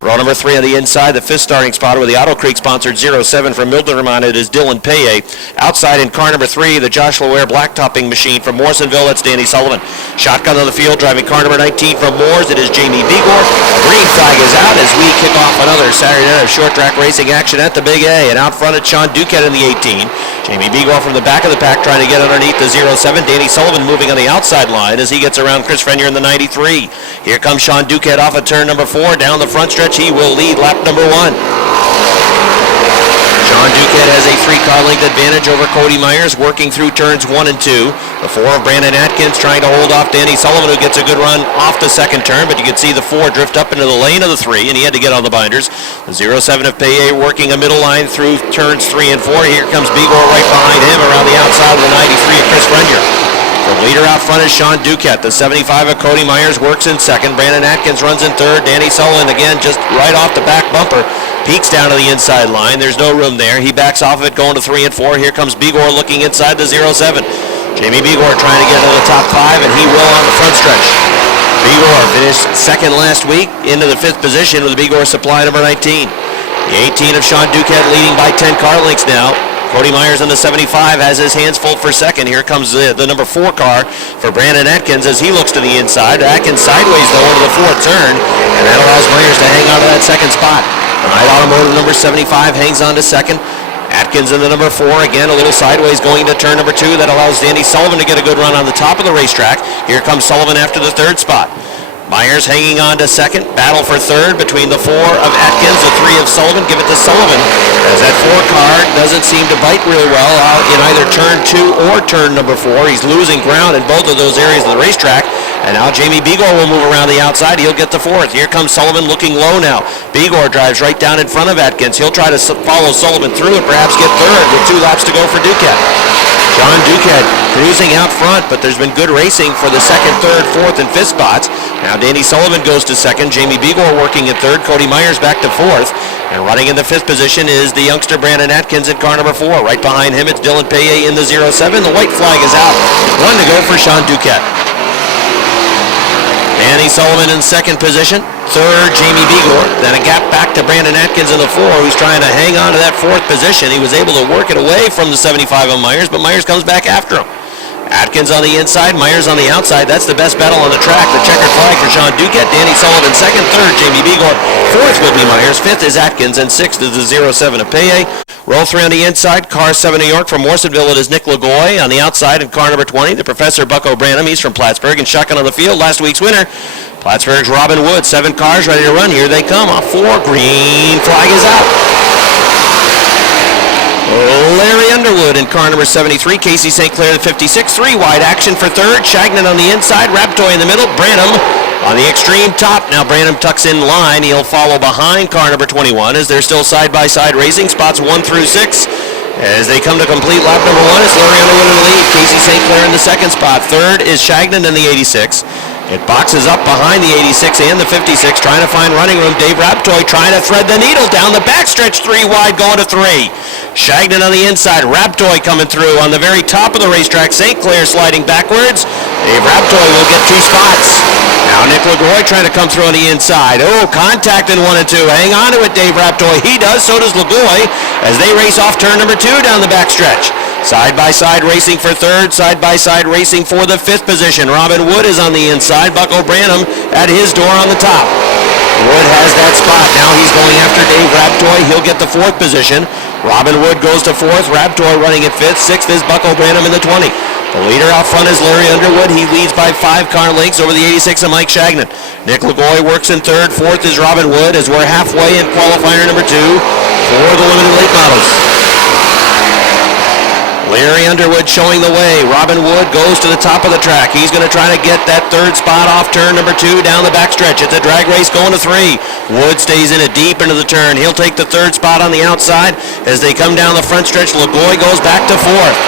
Row number 3 on the inside, the 5th starting spot with the Auto Creek sponsored 07 from Milton on it is Dylan Paye. Outside in car number 3, the Josh Loehr blacktopping machine from Morrisonville, that's Danny Sullivan. Shotgun on the field, driving car number 19 from Moores, it is Jamie Begor. Green flag is out as we kick off another Saturday night of short track racing action at the Big A. And out front it's Sean Duquette in the 18. Jamie Begor from the back of the pack trying to get underneath the 07. Danny Sullivan moving on the outside line as he gets around Chris Frenier in the 93. Here comes Sean Duquette off of turn number 4 down the front stretch. He will lead lap number 1. Sean Duquette has a 3-car length advantage over Cody Myers working through turns 1 and 2. The 4 of Brandon Atkins trying to hold off Danny Sullivan, who gets a good run off the second turn, but you can see the 4 drift up into the lane of the 3, and he had to get on the binders. The 07 of Paye working a middle line through turns 3 and 4. Here comes Begor right behind him around the outside of the 93 of Chris Frenier. The leader out front is Sean Duquette. The 75 of Cody Myers works in second. Brandon Atkins runs in third. Danny Sullivan again just right off the back bumper. Peeks down to the inside line. There's no room there. He backs off of it going to 3 and 4. Here comes Begor looking inside the 07. Jamie Begor trying to get into the top 5, and he will on the front stretch. Begor finished second last week into the 5th position with Begor supply number 19. The 18 of Sean Duquette leading by 10 car lengths now. Cody Myers on the 75 has his hands full for second. Here comes the number 4 car for Brandon Atkins as he looks to the inside. Atkins sideways though into the 4th turn, and that allows Myers to hang on to that second spot. Knight Automotive number 75 hangs on to second. Atkins in the number 4, again a little sideways going to turn number 2. That allows Danny Sullivan to get a good run on the top of the racetrack. Here comes Sullivan after the 3rd spot. Myers hanging on to second. Battle for 3rd between the 4 of Atkins, the 3 of Sullivan. Give it to Sullivan as that 4 car doesn't seem to bite really well out in either turn 2 or turn number 4. He's losing ground in both of those areas of the racetrack. And now Jamie Begor will move around the outside. He'll get the 4th. Here comes Sullivan looking low now. Begor drives right down in front of Atkins. He'll try to follow Sullivan through and perhaps get 3rd with 2 laps to go for Duquette. Sean Duquette cruising out front, but there's been good racing for the 2nd, 3rd, 4th, and 5th spots. Now Danny Sullivan goes to 2nd. Jamie Begor working in 3rd. Cody Myers back to 4th. And running in the 5th position is the youngster Brandon Atkins in car number 4. Right behind him it's Dylan Paye in the 07. The white flag is out. 1 to go for Sean Duquette. Danny Sullivan in 2nd position. 3rd, Jamie Begor. Then a gap back to Brandon Atkins in the 4, who's trying to hang on to that 4th position. He was able to work it away from the 75 of Myers, but Myers comes back after him. Atkins on the inside, Myers on the outside. That's the best battle on the track. The checkered flag for Sean Duquette. Danny Sullivan 2nd, 3rd, Jamie Begor. 4th will be Myers. 5th is Atkins, and 6th is the 07 of Paye. Row 3 on the inside, car 7 New York from Morrisonville. It is Nick Ledoux. On the outside in car number 20, the Professor Bucko Branham. He's from Plattsburgh, and shotgun on the field. Last week's winner, Plattsburgh's Robin Wood. 7 cars ready to run. Here they come. A 4 green flag is out. Larry Underwood in car number 73. Casey St. Clair the 56. 3 wide action for 3rd. Shagnon on the inside. Raptoy in the middle. Branham on the extreme top. Now Branham tucks in line. He'll follow behind car number 21 as they're still side-by-side racing. Spots 1 through 6. As they come to complete lap number 1, it's Larry Underwood in the lead. Casey St. Clair in the 2nd spot. 3rd is Shagnon in the 86. It boxes up behind the 86 and the 56, trying to find running room. Dave Raptoy trying to thread the needle down the backstretch, 3 wide going to 3. Shagnon on the inside, Raptoy coming through on the very top of the racetrack. St. Clair sliding backwards. Dave Raptoy will get 2 spots. Now Nick Ledoux trying to come through on the inside. Oh, contact in 1 and 2. Hang on to it, Dave Raptoy. He does, so does Ledoux as they race off turn number 2 down the backstretch. Side-by-side racing for 3rd, side-by-side racing for the 5th position. Robin Wood is on the inside. Bucko Branham at his door on the top. Wood has that spot. Now he's going after Dave Raptoy. He'll get the 4th position. Robin Wood goes to 4th. Raptoy running at 5th. 6th is Bucko Branham in the 20. The leader out front is Larry Underwood. He leads by 5 car lengths over the 86 of Mike Shagnon. Nick Ledoux works in 3rd. 4th is Robin Wood as we're halfway in qualifier number 2 for the limited late models. Larry Underwood showing the way. Robin Wood goes to the top of the track. He's going to try to get that 3rd spot off turn number 2 down the backstretch. It's a drag race going to 3. Wood stays in it deep into the turn. He'll take the 3rd spot on the outside. As they come down the front stretch, Ledoux goes back to 4th.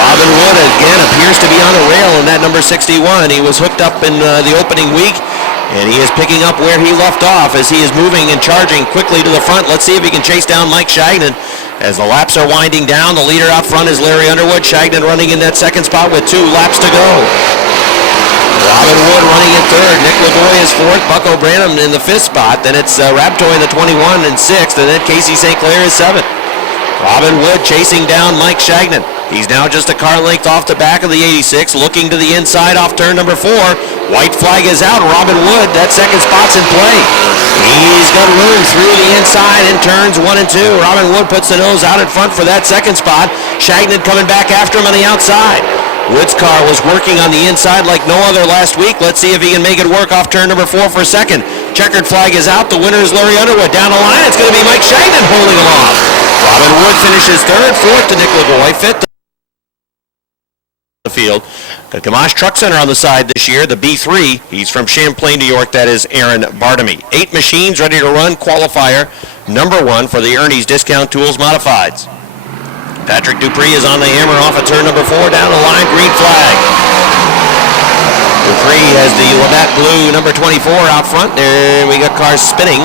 Robin Wood again appears to be on the rail in that number 61. He was hooked up in the opening week, and he is picking up where he left off as he is moving and charging quickly to the front. Let's see if he can chase down Mike Shagnon. As the laps are winding down, the leader out front is Larry Underwood. Shagnon running in that 2nd spot with 2 laps to go. Robin Wood running in third. Nick Ledoux is fourth. Bucko Branham in the fifth spot. Then it's Raptoy in the 21 and sixth. And then Casey St. Clair is seventh. Robin Wood chasing down Mike Shagnon. He's now just a car length off the back of the 86, looking to the inside off turn number 4. White flag is out. Robin Wood, that second spot's in play. He's got room through the inside in turns 1 and 2. Robin Wood puts the nose out in front for that second spot. Shagnon coming back after him on the outside. Wood's car was working on the inside like no other last week. Let's see if he can make it work off turn number 4 for second. Checkered flag is out. The winner is Larry Underwood. Down the line, it's going to be Mike Shagnon holding him off. Robin Wood finishes third, fourth to Nick Ledoux, fifth the field. The Gamache Truck Center on the side this year, the B3. He's from Champlain, New York. That is Aaron Bartamy. 8 machines ready to run qualifier number 1 for the Ernie's Discount Tools Modifieds. Patrick Dupree is on the hammer off of turn number 4, down the line, green flag. Dupree has the Labatt Blue number 24 out front. There we got cars spinning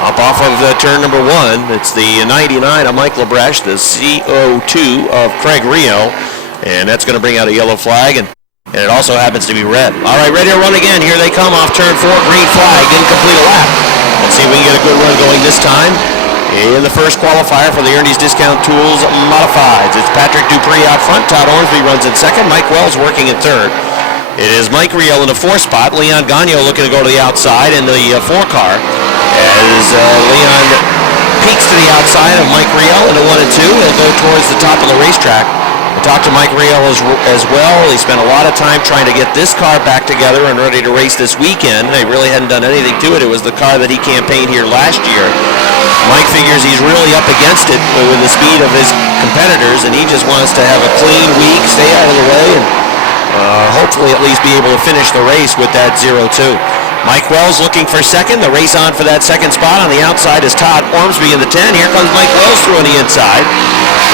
up off of turn number 1. It's the 99 of Mike Labreche, the CO2 of Craig Rio, and that's going to bring out a yellow flag, and it also happens to be red. All right, ready to run again. Here they come off turn 4, green flag, didn't complete a lap. Let's see if we can get a good run going this time. In the first qualifier for the Ernie's Discount Tools Modifieds, it's Patrick Dupree out front. Todd Ormsby runs in second. Mike Wells working in third. It is Mike Riel in the 4th spot. Leon Gagnon looking to go to the outside in the 4 car. As Leon peeks to the outside of Mike Riel in the 1 and 2. He'll go towards the top of the racetrack. I talked to Mike Riel as well. He spent a lot of time trying to get this car back together and ready to race this weekend. They really hadn't done anything to it. It was the car that he campaigned here last year. Mike figures he's really up against it with the speed of his competitors, and he just wants to have a clean week, stay out of the way, and hopefully at least be able to finish the race with that 0-2. Mike Wells looking for second. The race on for that second spot. On the outside is Todd Ormsby in the 10. Here comes Mike Wells through on the inside.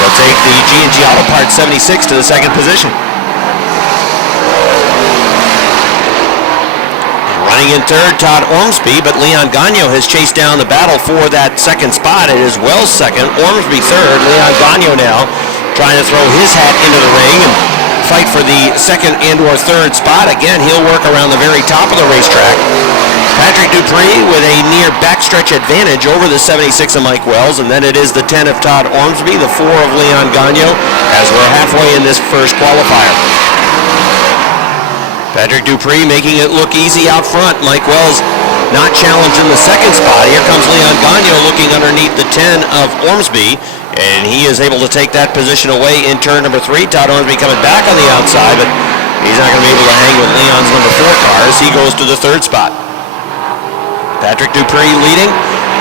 He'll take the G&G Auto Parts 76 to the second position. Running in third, Todd Ormsby, but Leon Gagnon has chased down the battle for that second spot. It is Wells second, Ormsby third. Leon Gagnon now trying to throw his hat into the ring and fight for the second and or third spot. Again, he'll work around the very top of the racetrack. Patrick Dupree with a near backstretch advantage over the 76 of Mike Wells, and then it is the 10 of Todd Ormsby, the 4 of Leon Gagnon, as we're halfway in this first qualifier. Patrick Dupree making it look easy out front. Mike Wells not challenged in the second spot. Here comes Leon Gagnon looking underneath the 10 of Ormsby, and he is able to take that position away in turn number 3. Todd Ormsby coming back on the outside, but he's not going to be able to hang with Leon's number 4 car as he goes to the third spot. Patrick Dupree leading.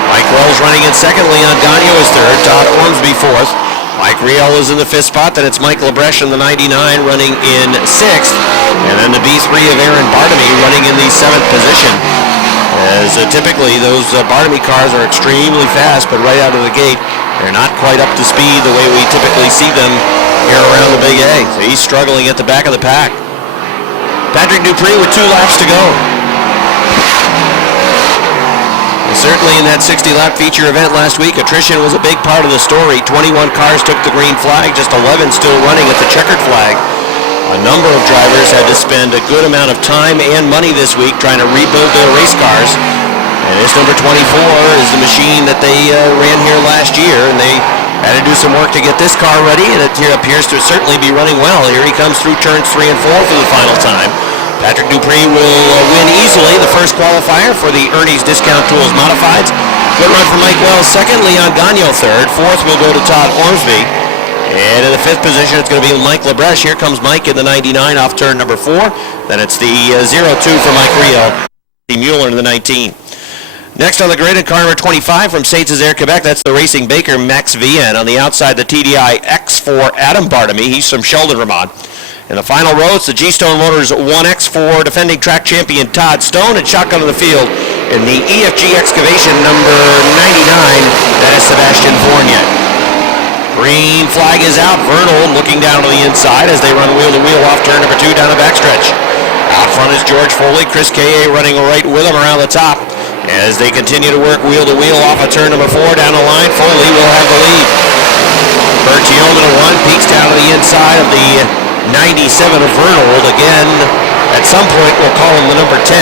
Mike Wells running in second. Leon Gagnon is third. Todd Ormsby fourth. Mike Riel is in the 5th spot. Then it's Mike Labreche in the 99 running in 6th. And then the B3 of Aaron Bartamy running in the 7th position. As typically those Bartamy cars are extremely fast, but right out of the gate, they're not quite up to speed the way we typically see them here around the Big A. So he's struggling at the back of the pack. Patrick Dupree with 2 laps to go. Certainly in that 60-lap feature event last week, attrition was a big part of the story. 21 cars took the green flag, just 11 still running at the checkered flag. A number of drivers had to spend a good amount of time and money this week trying to rebuild their race cars. And this number 24 is the machine that they ran here last year, and they had to do some work to get this car ready, and it appears to certainly be running well. Here he comes through turns 3 and 4 for the final time. Patrick Dupree will win easily the first qualifier for the Ernie's Discount Tools Modifieds. Good run for Mike Wells second, Leon Gagnon third. Fourth will go to Todd Ormsby. And in the 5th position, it's going to be Mike Labreche. Here comes Mike in the 99 off turn number 4. Then it's the 0-2 for Mike Riel. The Mueller in the 19. Next on the grid, in car number 25 from Saint-Césaire, Quebec, that's the Racing Baker, Max Vienne. On the outside, the TDI X4, Adam Bartamy. He's from Sheldon, Vermont. In the final row, it's the G-Stone Motors 1X4 defending track champion Todd Stone, and shotgun in the field in the EFG Excavation number 99, that is Sebastian Fournier. Green flag is out. Vernal looking down to the inside as they run wheel-to-wheel off turn number 2 down the backstretch. Out front is George Foley. Chris K.A. running right with him around the top. As they continue to work wheel-to-wheel off of turn number 4 down the line, Foley will have the lead. Bert Yeoman at 1 peeks down to the inside of the 97 of Vernal. Again, that some point we'll call him the number 10,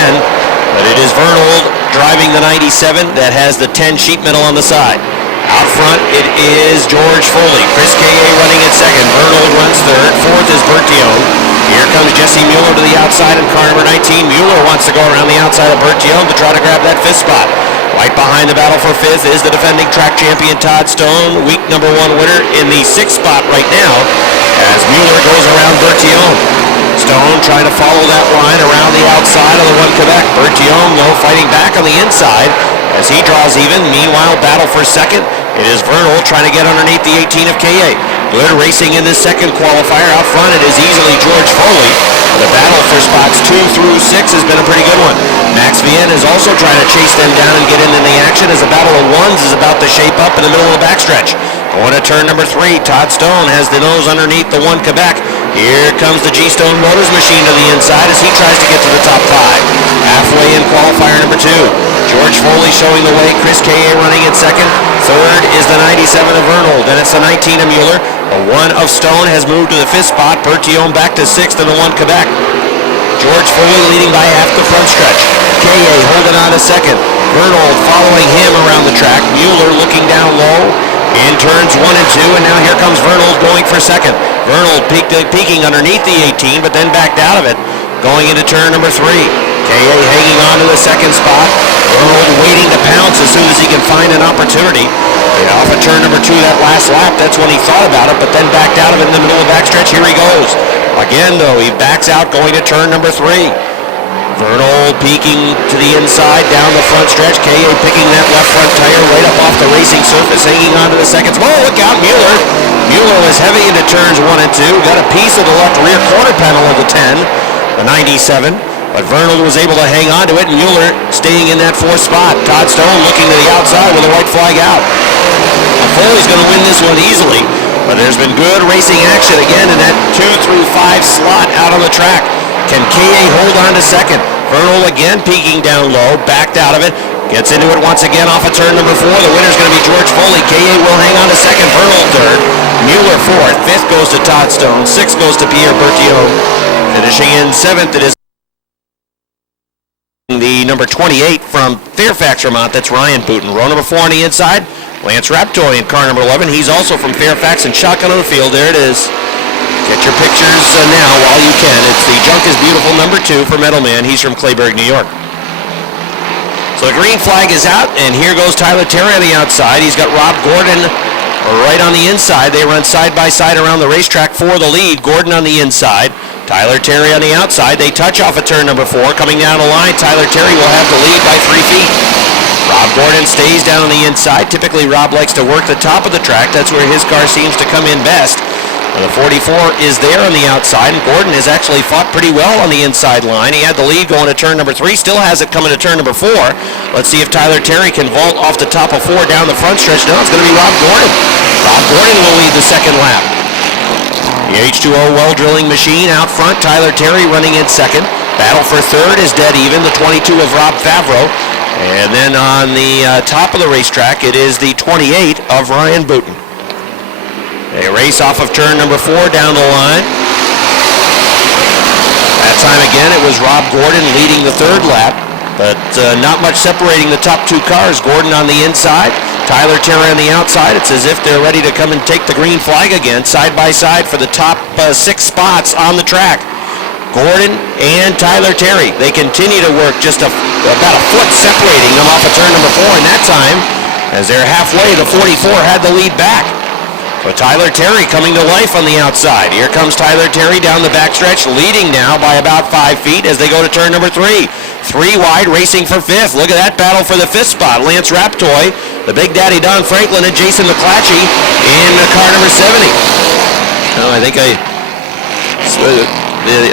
but it is Vernold driving the 97 that has the 10 sheet metal on the side. Out front, it is George Foley. Chris K.A. running at second. Vernold runs third. Fourth is Bertillon. Here comes Jesse Mueller to the outside in car number 19. Mueller wants to go around the outside of Bertillon to try to grab that fifth spot. Right behind the battle for fifth is the defending track champion Todd Stone, week number 1 winner in the 6th spot right now as Mueller goes around Bertillon. Stone trying to follow that line around the outside of the 1 Quebec. Bertillon, though, fighting back on the inside as he draws even. Meanwhile, battle for second. It is Vernold trying to get underneath the 18 of K.A. Good racing in this second qualifier. Out front, it is easily George Foley. The battle for spots 2 through 6 has been a pretty good one. Max Vienne is also trying to chase them down and get in the action as the battle of ones is about to shape up in the middle of the backstretch. Going to turn number 3, Todd Stone has the nose underneath the 1 Quebec. Here comes the G-Stone Motors machine to the inside as he tries to get to the top 5. Halfway in qualifier number 2. George Foley showing the way, Chris K.A. running in second. Third is the 97 of Vernold, then it's the 19 of Mueller. The 1 of Stone has moved to the 5th spot. Bertillon back to 6th in the 1 Quebec. George Foley leading by half the front stretch. K.A. holding on to second. Vernold following him around the track. Mueller looking down low in turns 1 and 2, and now here comes Vernold going for second. Vernold peaking underneath the 18, but then backed out of it, going into turn number 3. K.A. hanging on to the 2nd spot. Vernold waiting to pounce as soon as he can find an opportunity. Off of turn number 2 that last lap, that's when he thought about it, but then backed out of it in the middle of the backstretch. Here he goes. Again, though, he backs out going to turn number 3. Vernold peeking to the inside, down the front stretch. K.A. picking that left front tire right up off the racing surface, hanging on to the second. Oh, look out, Mueller. Mueller was heavy into turns 1 and 2. Got a piece of the left rear quarter panel of the 10, the 97. But Vernold was able to hang on to it, and Mueller staying in that 4th spot. Todd Stone looking to the outside with a white flag out. Foley's going to win this one easily, but there's been good racing action again in that 2 through 5 slot out on the track. Can K.A. hold on to second? Vernold again peeking down low, backed out of it. Gets into it once again off of turn number 4. The winner's going to be George Foley. K.A. will hang on to second. Vernold third. Mueller 4th. 5th goes to Todd Stone. 6th goes to Pierre Bertillon. Finishing in 7th, it is the number 28 from Fairfax, Vermont. That's Ryan Booten. Row number 4 on the inside. Lance Raptoy in car number 11. He's also from Fairfax and shotgun on the field. There it is. Get your pictures now while you can. It's the Junk is Beautiful number 2 for Metal Man. He's from Clayburgh, New York. So the green flag is out, and here goes Tyler Terry on the outside. He's got Rob Gordon right on the inside. They run side by side around the racetrack for the lead. Gordon on the inside, Tyler Terry on the outside. They touch off at turn number 4. Coming down the line, Tyler Terry will have the lead by 3 feet. Rob Gordon stays down on the inside. Typically, Rob likes to work the top of the track. That's where his car seems to come in best. The 44 is there on the outside, and Gordon has actually fought pretty well on the inside line. He had the lead going to turn number 3, still has it coming to turn number 4. Let's see if Tyler Terry can vault off the top of 4 down the front stretch. No, it's going to be Rob Gordon. Rob Gordon will lead the second lap. The H2O well drilling machine out front, Tyler Terry running in second. Battle for third is dead even, the 22 of Rob Favreau. And then on the top of the racetrack, it is the 28 of Ryan Booten. They race off of turn number 4 down the line. That time again, it was Rob Gordon leading the third lap, but not much separating the top 2 cars. Gordon on the inside, Tyler Terry on the outside. It's as if they're ready to come and take the green flag again, side by side for the top 6 spots on the track. Gordon and Tyler Terry, they continue to work just about a foot separating them off of turn number 4, and that time, as they're halfway, the 44 had the lead back. But Tyler Terry coming to life on the outside. Here comes Tyler Terry down the backstretch, leading now by about 5 feet as they go to turn number 3. 3 wide, racing for 5th. Look at that battle for the 5th spot. Lance Raptoy, the Big Daddy Don Franklin, and Jason McClatchy in car number 70. Oh, I think I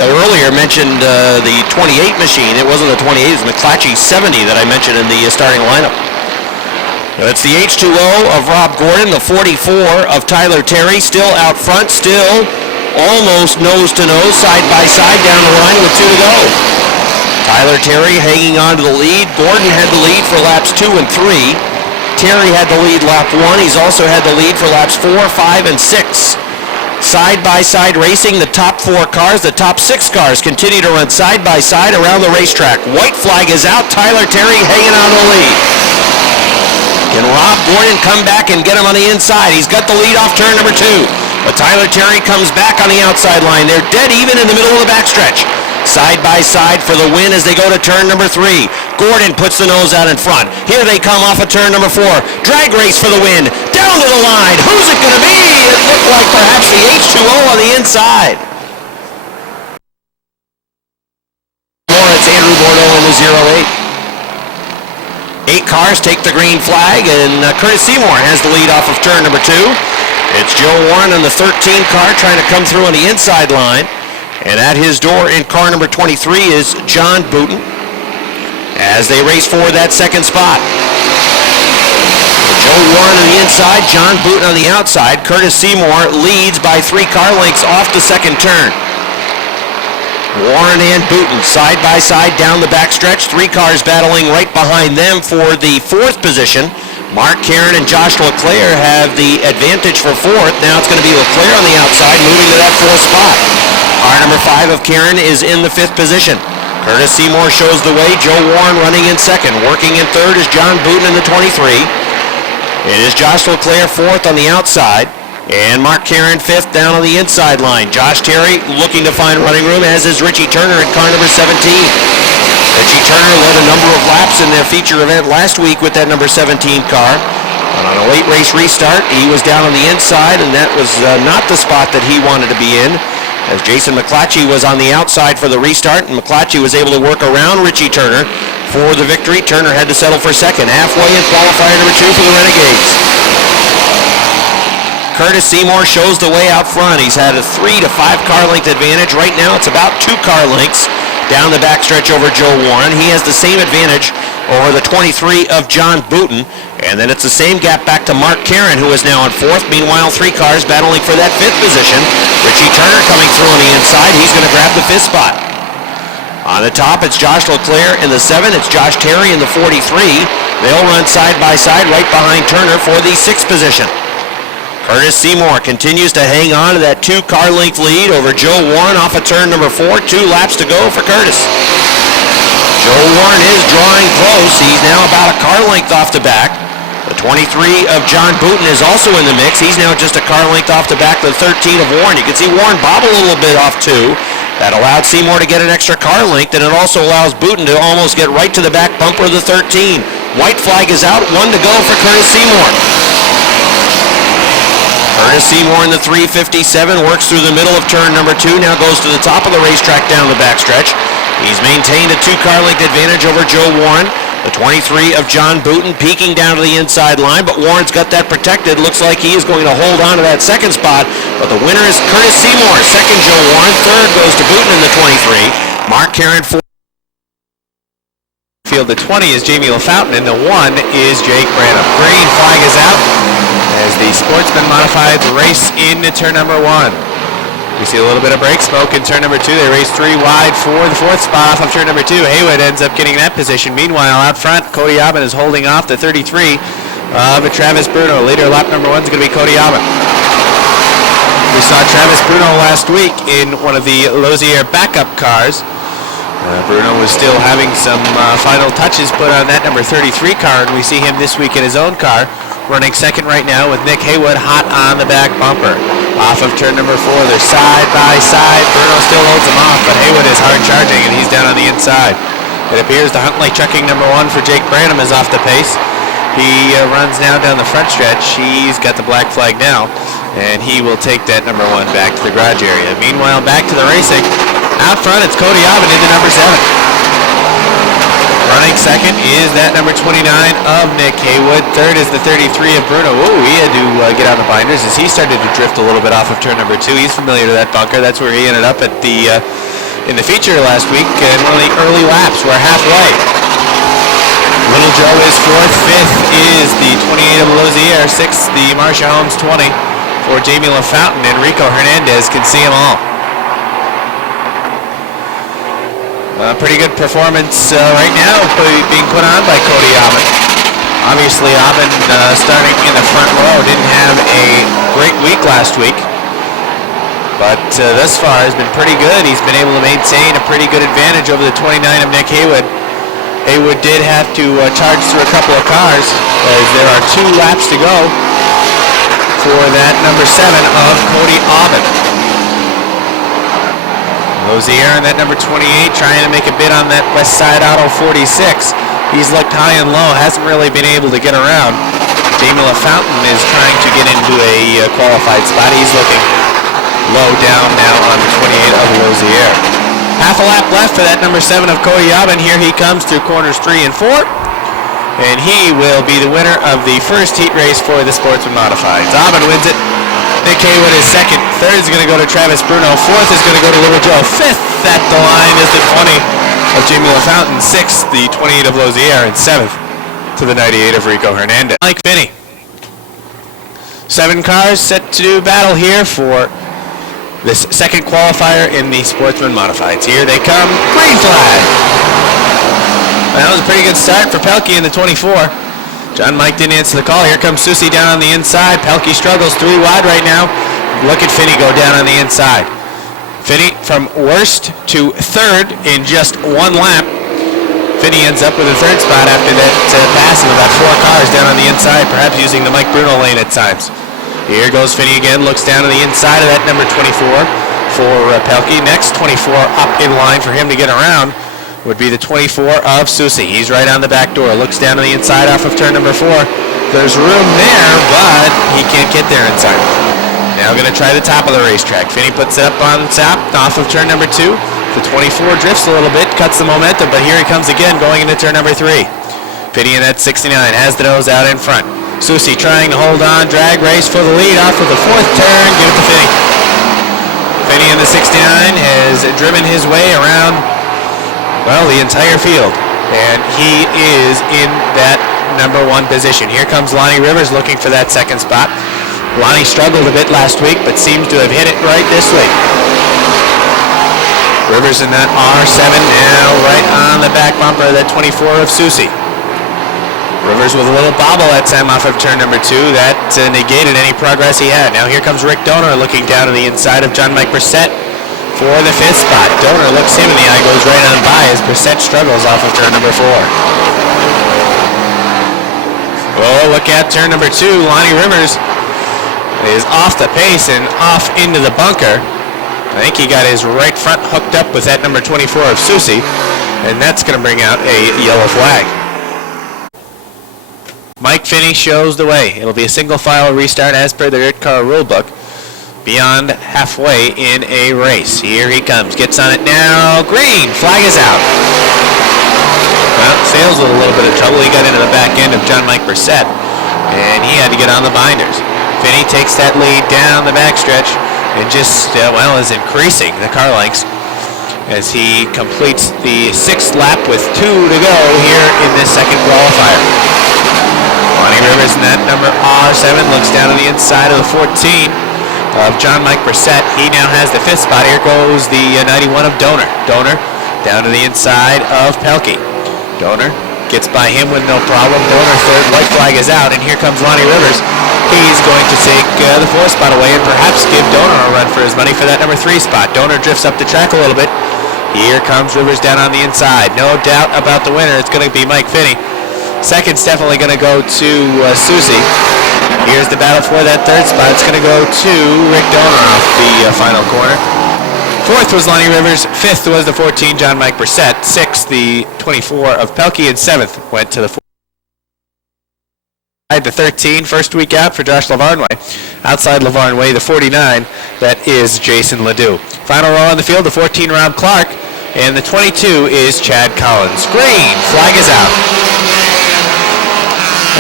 earlier mentioned the 28 machine. It wasn't the 28, it was McClatchy 70 that I mentioned in the starting lineup. It's the H2O of Rob Gordon, the 44 of Tyler Terry, still out front, still almost nose to nose, side by side down the line with 2 to go. Tyler Terry hanging on to the lead. Gordon had the lead for laps 2 and 3. Terry had the lead lap 1. He's also had the lead for laps 4, 5, and 6. Side-by-side racing, the top 4 cars, the top 6 cars continue to run side-by-side around the racetrack. White flag is out. Tyler Terry hanging on the lead. Can Rob Gordon come back and get him on the inside? He's got the lead off turn number 2. But Tyler Terry comes back on the outside line. They're dead even in the middle of the backstretch. Side-by-side for the win as they go to turn number 3. Gordon puts the nose out in front. Here they come off of turn number 4. Drag race for the win. Down to the line. Who's it going to be? It looked like perhaps the H2O on the inside. It's Andrew Bordeaux in the 08. 8 cars take the green flag, and Curtis Seymour has the lead off of turn number 2. It's Joe Warren on the 13 car trying to come through on the inside line. And at his door in car number 23 is John Booten as they race for that second spot. Joe Warren on the inside, John Booten on the outside. Curtis Seymour leads by 3 car lengths off the second turn. Warren and Booten side by side down the backstretch. 3 cars battling right behind them for the 4th position. Mark Caron and Josh Leclerc have the advantage for 4th. Now it's going to be Leclerc on the outside moving to that 4th spot. Car number 5 of Caron is in the 5th position. Curtis Seymour shows the way. Joe Warren running in 2nd. Working in 3rd is John Booten in the 23. It is Josh Leclerc 4th on the outside. And Mark Caron 5th down on the inside line. Josh Terry looking to find running room, as is Richie Turner in car number 17. Richie Turner led a number of laps in their feature event last week with that number 17 car. And on a late race restart, he was down on the inside, and that was not the spot that he wanted to be in, as Jason McClatchy was on the outside for the restart, and McClatchy was able to work around Richie Turner for the victory. Turner had to settle for 2nd. Halfway in qualifier number 2 for the Renegades. Curtis Seymour shows the way out front. He's had a 3 to 5 car length advantage. Right now it's about 2 car lengths down the backstretch over Joe Warren. He has the same advantage over the 23 of John Booten. And then it's the same gap back to Mark Caron, who is now in 4th. Meanwhile, 3 cars battling for that 5th position. Richie Turner coming through on the inside. He's going to grab the 5th spot. On the top, it's Josh Leclerc in the 7. It's Josh Terry in the 43. They'll run side by side right behind Turner for the 6th position. Curtis Seymour continues to hang on to that 2 car length lead over Joe Warren off of turn number 4. 2 laps to go for Curtis. Joe Warren is drawing close. He's now about a car length off the back. The 23 of John Booten is also in the mix. He's now just a car length off the back of the 13 of Warren. You can see Warren bobble a little bit off too. That allowed Seymour to get an extra car length, and it also allows Booten to almost get right to the back bumper of the 13. White flag is out. 1 to go for Curtis Seymour. Curtis Seymour in the 357 works through the middle of turn number 2, now goes to the top of the racetrack down the backstretch. He's maintained a 2 car length advantage over Joe Warren. The 23 of John Booten peeking down to the inside line, but Warren's got that protected. Looks like he is going to hold on to that 2nd spot, but the winner is Curtis Seymour. 2nd, Joe Warren. 3rd goes to Booten in the 23. Mark Caron 4. Field, the 20 is Jamie LaFountain, and the 1 is Jake Branham. Green flag is out as the Sportsman modified the race into turn number 1. We see a little bit of brake smoke in turn number 2. They race 3 wide for the 4th spot off of turn number 2. Haywood ends up getting that position. Meanwhile, out front, Cody Aubin is holding off the 33 of Travis Bruno. Later, lap number 1 is going to be Cody Aubin. We saw Travis Bruno last week in one of the Lozier backup cars. Bruno was still having some final touches put on that number 33 car, and we see him this week in his own car, running 2nd right now with Nick Haywood hot on the back bumper. Off of turn number 4, they're side by side. Bruno still holds him off, but Haywood is hard charging, and he's down on the inside. It appears the Huntley Trucking number 1 for Jake Branham is off the pace. He runs now down the front stretch. He's got the black flag now, and he will take that number 1 back to the garage area. Meanwhile, back to the racing. Out front, it's Cody Aubin into number 7. Running 2nd is that number 29 of Nick Haywood. 3rd is the 33 of Bruno. Oh, he had to get on the binders as he started to drift a little bit off of turn number 2. He's familiar to that bunker. That's where he ended up at the in the feature last week in one of the early laps. We're halfway. Little Joe is 4th. 5th is the 28 of Lozier. 6th, the Marcia Holmes 20 for Jamie LaFountain. And Rico Hernandez can see them all. Pretty good performance right now being put on by Cody Aubin. Obviously, Aubin starting in the front row didn't have a great week last week. but thus far has been pretty good. He's been able to maintain a pretty good advantage over the 29 of Nick Haywood. Haywood did have to charge through a couple of cars as there are 2 laps to go for that number 7 of Cody Aubin. Lozier in that number 28 trying to make a bid on that West Side Auto 46. He's looked high and low, hasn't really been able to get around. Jamie LaFountain is trying to get into a qualified spot. He's looking low down now on the 28 of Lozier. Half a lap left for that number 7 of Cody Aubin. Here he comes through corners 3 and 4. And he will be the winner of the first heat race for the Sportsman Modifieds. Aubin wins it. Nick Haywood is second. Third is going to go to Travis Bruno. Fourth is going to go to Little Joe. Fifth at the line is the 20 of Jamie LaFountain. Sixth, the 28 of Lozier. And seventh to the 98 of Rico Hernandez. Mike Finney. 7 cars set to battle here for this second qualifier in the Sportsman Modifieds. Here they come. Green flag. That was a pretty good start for Pelkey in the 24. John Mike didn't answer the call. Here comes Susie down on the inside. Pelkey struggles 3 wide right now. Look at Finney go down on the inside. Finney from worst to third in just 1 lap. Finney ends up with a 3rd spot after that pass of about 4 cars down on the inside, perhaps using the Mike Bruno lane at times. Here goes Finney again, looks down on the inside of that number 24 for Pelkey. Next 24 up in line for him to get around would be the 24 of Susie. He's right on the back door, looks down on the inside off of turn number 4. There's room there, but he can't get there inside. Now going to try the top of the racetrack. Finney puts it up on top off of turn number 2. The 24 drifts a little bit, cuts the momentum, but here he comes again going into turn number 3. Finney in that 69 has the nose out in front. Susie trying to hold on, drag race for the lead off of the 4th turn. Give it to Finney. Finney in the 69 has driven his way around, well, the entire field, and he is in that number 1 position. Here comes Lonnie Rivers looking for that 2nd spot. Lonnie struggled a bit last week, but seems to have hit it right this week. Rivers in that R7 now right on the back bumper of that 24 of Susie. Rivers with a little bobble that time off of turn number 2. That negated any progress he had. Now here comes Rick Donor looking down to the inside of John Mike Brissett for the 5th spot. Donor looks him in the eye, goes right on by as Brissett struggles off of turn number 4. Oh, look at turn number 2. Lonnie Rivers is off the pace and off into the bunker. I think he got his right front hooked up with that number 24 of Susie, and that's going to bring out a yellow flag. Mike Finney shows the way. It'll be a single file restart as per the dirt car rulebook. Beyond halfway in a race. Here he comes. Gets on it now. Green. Flag is out. Well, Sales with a little bit of trouble. He got into the back end of John Mike Brissett, and he had to get on the binders. Finney takes that lead down the backstretch and just, is increasing the car lengths as he completes the 6th lap with 2 to go here in this second qualifier. Lonnie Rivers in that number R7 looks down on the inside of the 14 of John Mike Brissett. He now has the 5th spot. Here goes the 91 of Donor. Donor down to the inside of Pelkey. Donor gets by him with no problem. Donor 3rd. White flag is out, and here comes Lonnie Rivers. He's going to take the 4th spot away and perhaps give Donor a run for his money for that number 3 spot. Donor drifts up the track a little bit. Here comes Rivers down on the inside. No doubt about the winner. It's going to be Mike Finney. Second's definitely going to go to Susie. Here's the battle for that 3rd spot. It's going to go to Rick Donor off the final corner. 4th was Lonnie Rivers. 5th was the 14, John Mike Brissett. 6th, the 24 of Pelkey. And 7th went to the 4. The 13, first week out for Josh Lavarnway. Outside Lavarnway, the 49, that is Jason Ledoux. Final row on the field, the 14, Rob Clark. And the 22 is Chad Collins. Green, flag is out.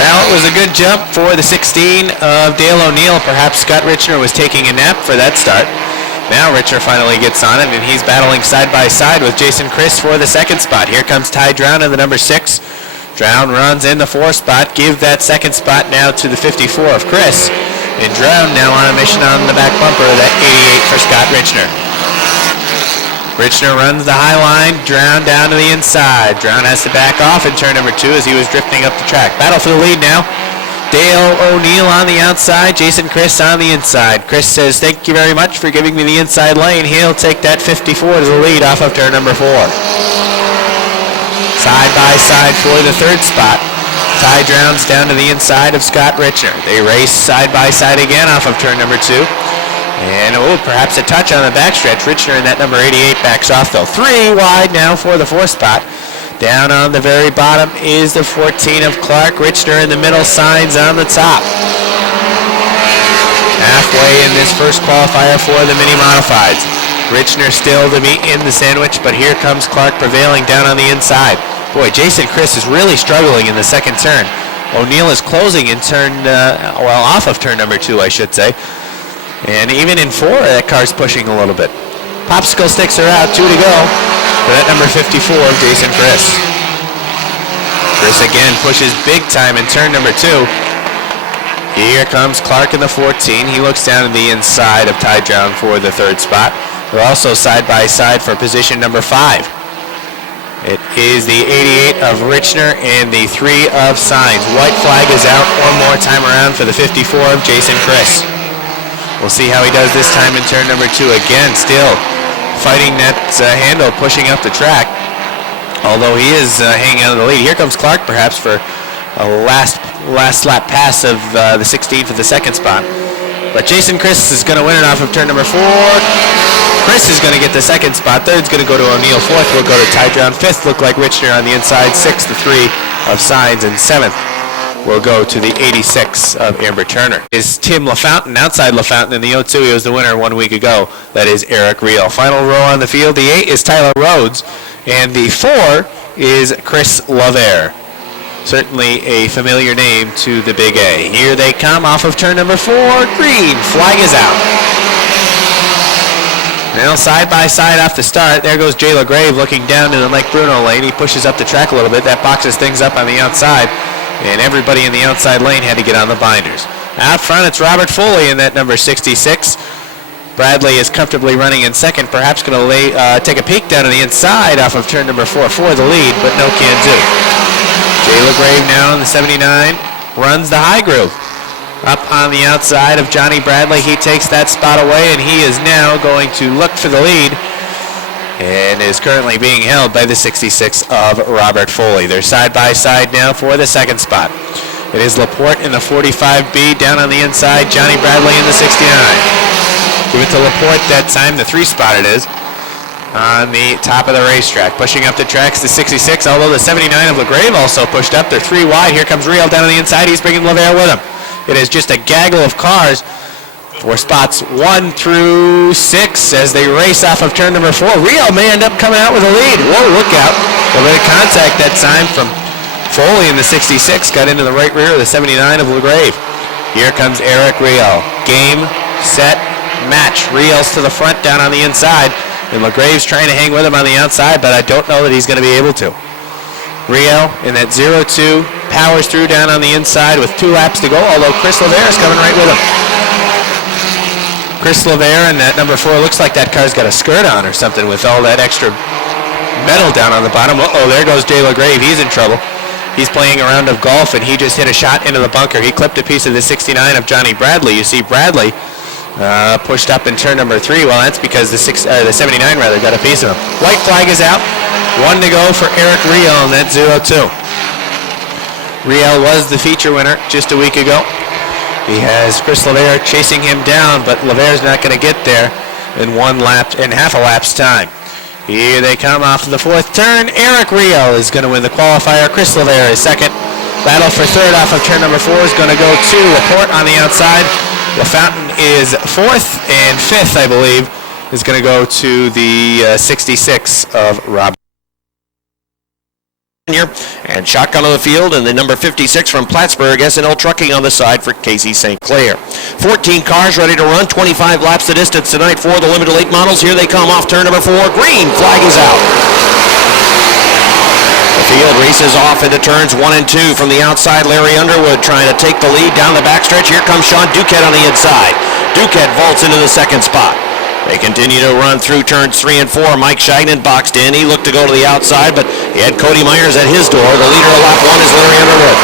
Well, it was a good jump for the 16 of Dale O'Neill. Perhaps Scott Richner was taking a nap for that start. Now Richner finally gets on it, and he's battling side by side with Jason Chris for the 2nd spot. Here comes Ty Drown in the number 6. Drown runs in the 4th spot. Give that 2nd spot now to the 54 of Chris. And Drown now on a mission on the back bumper of that 88 for Scott Richner. Richner runs the high line. Drown down to the inside. Drown has to back off in turn number 2 as he was drifting up the track. Battle for the lead now. Dale O'Neill on the outside, Jason Chris on the inside. Chris says, thank you very much for giving me the inside lane. He'll take that 54 to the lead off of turn number 4. Side by side for the third spot. Ty Drowns down to the inside of Scott Richner. They race side by side again off of turn number 2. And perhaps a touch on the backstretch. Richner in that number 88 backs off though. 3 wide now for the 4th spot. Down on the very bottom is the 14 of Clark. Richner in the middle, Signs on the top. Halfway in this first qualifier for the mini modifieds. Richner still to be in the sandwich, but here comes Clark prevailing down on the inside. Boy, Jason Chris is really struggling in the second turn. O'Neill is closing in turn, off of turn number 2, I should say. And even in 4, that car's pushing a little bit. Popsicle sticks are out, 2 to go. For that number 54 of Jason Chris. Chris again pushes big time in turn number 2. Here comes Clark in the 14. He looks down to the inside of Ty Drown for the 3rd spot. They're also side by side for position number 5. It is the 88 of Richner and the 3 of Signs. White flag is out one more time around for the 54 of Jason Chris. We'll see how he does this time in turn number 2. Again, still fighting that handle, pushing up the track, although he is hanging out of the lead. Here comes Clark perhaps for a last lap pass of the 16 for the 2nd spot. But Jason Chris is going to win it off of turn number 4. Chris is going to get the 2nd spot. 3rd's going to go to O'Neill. 4th will go to Ty Drown. 5th look like Richner on the inside. 6th, the 3 of Signs. And 7th will go to the 86 of Amber Turner. Is Tim LaFountain, outside LaFountain in the 02. He was the winner 1 week ago. That is Eric Reel. Final row on the field. The 8 is Tyler Rhodes, and the 4 is Chris Lavere. Certainly a familiar name to the Big A. Here they come off of turn number 4. Green flag is out. Now side by side off the start. There goes Jay LaGrave looking down in the Mike Bruno lane. He pushes up the track a little bit. That boxes things up on the outside. And everybody in the outside lane had to get on the binders. Out front, it's Robert Foley in that number 66. Bradley is comfortably running in 2nd, perhaps going to take a peek down to the inside off of turn number 4 for the lead, but no can do. Jay LaGrave now in the 79 runs the high groove. Up on the outside of Johnny Bradley, he takes that spot away, and he is now going to look for the lead. And is currently being held by the 66 of Robert Foley. They're side by side now for the 2nd spot. It is Laporte in the 45B down on the inside, Johnny Bradley in the 69. Give it to Laporte that time, the 3 spot it is, on the top of the racetrack. Pushing up the tracks, the 66, although the 79 of LaGrave also pushed up. They're 3 wide. Here comes Riel down on the inside. He's bringing Lavere with him. It is just a gaggle of cars for spots 1 through 6 as they race off of turn number 4. Rio may end up coming out with a lead. Whoa, look out. A little bit of contact that time from Foley in the 66. Got into the right rear of the 79 of LaGrave. Here comes Eric Rio. Game, set, match. Rio's to the front down on the inside. And LaGrave's trying to hang with him on the outside, but I don't know that he's going to be able to. Rio in that 0-2 powers through down on the inside with 2 laps to go, although Chris Lavere is coming right with him. Chris Lavere and that number 4 looks like that car's got a skirt on or something with all that extra metal down on the bottom. Uh-oh, there goes Jay LaGrave. He's in trouble. He's playing a round of golf, and he just hit a shot into the bunker. He clipped a piece of the 69 of Johnny Bradley. You see Bradley pushed up in turn number 3. Well, that's because the 79 rather got a piece of him. White flag is out. 1 to go for Eric Riel in that 0-2. Riel was the feature winner just a week ago. He has Chris Lavere chasing him down, but Lavere's not going to get there in half a lap's time. Here they come off of the 4th turn. Eric Riel is going to win the qualifier. Chris Lavere is 2nd. Battle for 3rd off of turn number 4 is going to go to Laporte on the outside. LaFountain is 4th, and 5th, I believe, is going to go to the 66 of Rob. And shotgun on the field, and the number 56 from Plattsburgh, S&L Trucking on the side for Casey St. Clair. 14 cars ready to run, 25 laps the distance tonight for the limited late models. Here they come off turn number 4. Green flag is out. The field races off into turns 1 and 2 from the outside. Larry Underwood trying to take the lead down the backstretch. Here comes Sean Duquette on the inside. Duquette vaults into the 2nd spot. They continue to run through turns 3 and 4. Mike Shagnon boxed in. He looked to go to the outside, but he had Cody Myers at his door. The leader of lap 1 is Larry Underwood.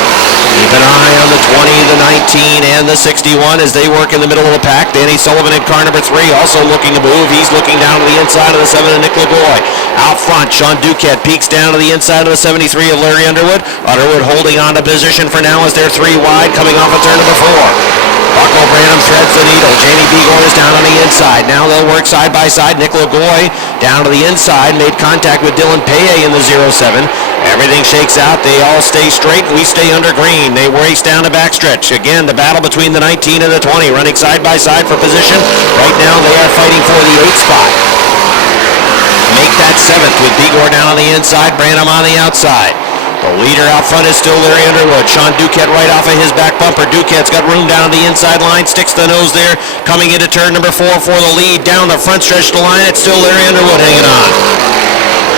Keep an eye on the 20, the 19, and the 61 as they work in the middle of the pack. Danny Sullivan in car number 3 also looking to move. He's looking down to the inside of the 7 of Nick Ledoux. Out front, Sean Duquette peeks down to the inside of the 73 of Larry Underwood. Underwood holding on to position for now as they're 3 wide coming off of turn number 4. Bucko Branham threads the needle. Jamie Begor is down on the inside. Now they'll work side by side. Nick Ledoux down to the inside. Made contact with Dylan Paye in the 07. Everything shakes out. They all stay straight. We stay under green. They race down the backstretch. Again, the battle between the 19 and the 20. Running side by side for position. Right now they are fighting for the 8th spot. Make that 7th with Begor down on the inside. Branham on the outside. The leader out front is still Larry Underwood. Sean Duquette right off of his back bumper. Duquette's got room down the inside line. Sticks the nose there. Coming into turn number 4 for the lead. Down the front stretch of the line. It's still Larry Underwood hanging on.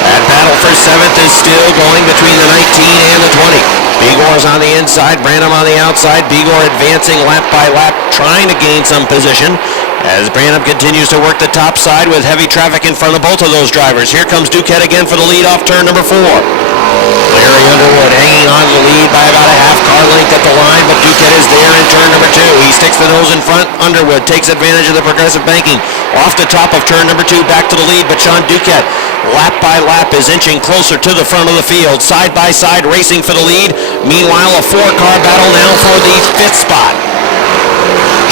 That battle for 7th is still going between the 19 and the 20. Begor's on the inside. Branham on the outside. Begor advancing lap by lap, trying to gain some position as Branham continues to work the top side with heavy traffic in front of both of those drivers. Here comes Duquette again for the lead off turn number 4. Larry Underwood hanging on to the lead by about a half car length at the line, but Duquette is there in turn number 2. He sticks the nose in front. Underwood takes advantage of the progressive banking. Off the top of turn number 2, back to the lead, but Sean Duquette, lap by lap, is inching closer to the front of the field. Side by side, racing for the lead. Meanwhile, a 4-car battle now for the 5th spot.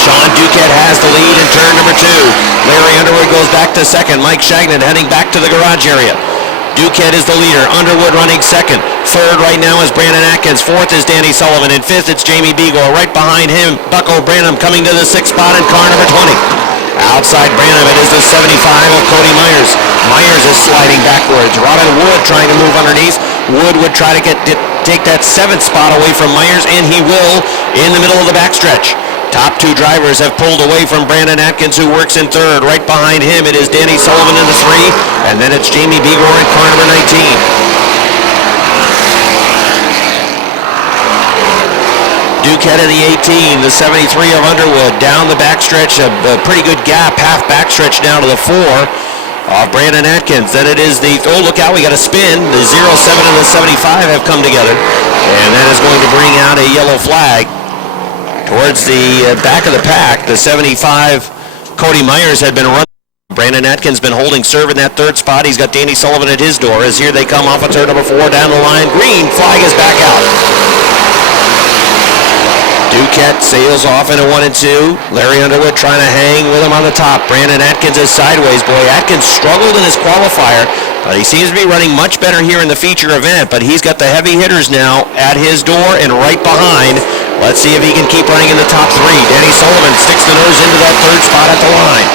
Sean Duquette has the lead in turn number 2. Larry Underwood goes back to 2nd. Mike Shagnon heading back to the garage area. Duquette is the leader. Underwood running 2nd. 3rd right now is Brandon Atkins. 4th is Danny Sullivan. And 5th it's Jamie Begor. Right behind him, Bucko Branham coming to the 6th spot in car number 20. Outside Branham, it is the 75 of Cody Myers. Myers is sliding backwards. Robin Wood trying to move underneath. Wood would try to take that 7th spot away from Myers, and he will in the middle of the backstretch. Top 2 drivers have pulled away from Brandon Atkins, who works in 3rd. Right behind him, it is Danny Sullivan in the 3, and then it's Jamie Begor in car number 19. Duquette in the 18, the 73 of Underwood, down the backstretch, a pretty good gap, half backstretch down to the 4 of Brandon Atkins. Then it is the, oh look out, we got a spin. The 07 and the 75 have come together, and that is going to bring out a yellow flag. Towards the back of the pack, the 75, Cody Myers had been running. Brandon Atkins been holding serve in that 3rd spot. He's got Danny Sullivan at his door as here they come off of turn number 4 down the line. Green flag is back out. Duquette sails off into 1 and 2. Larry Underwood trying to hang with him on the top. Brandon Atkins is sideways. Boy, Atkins struggled in his qualifier, but he seems to be running much better here in the feature event. But he's got the heavy hitters now at his door and right behind. Let's see if he can keep running in the top 3. Danny Sullivan sticks the nose into that 3rd spot at the line.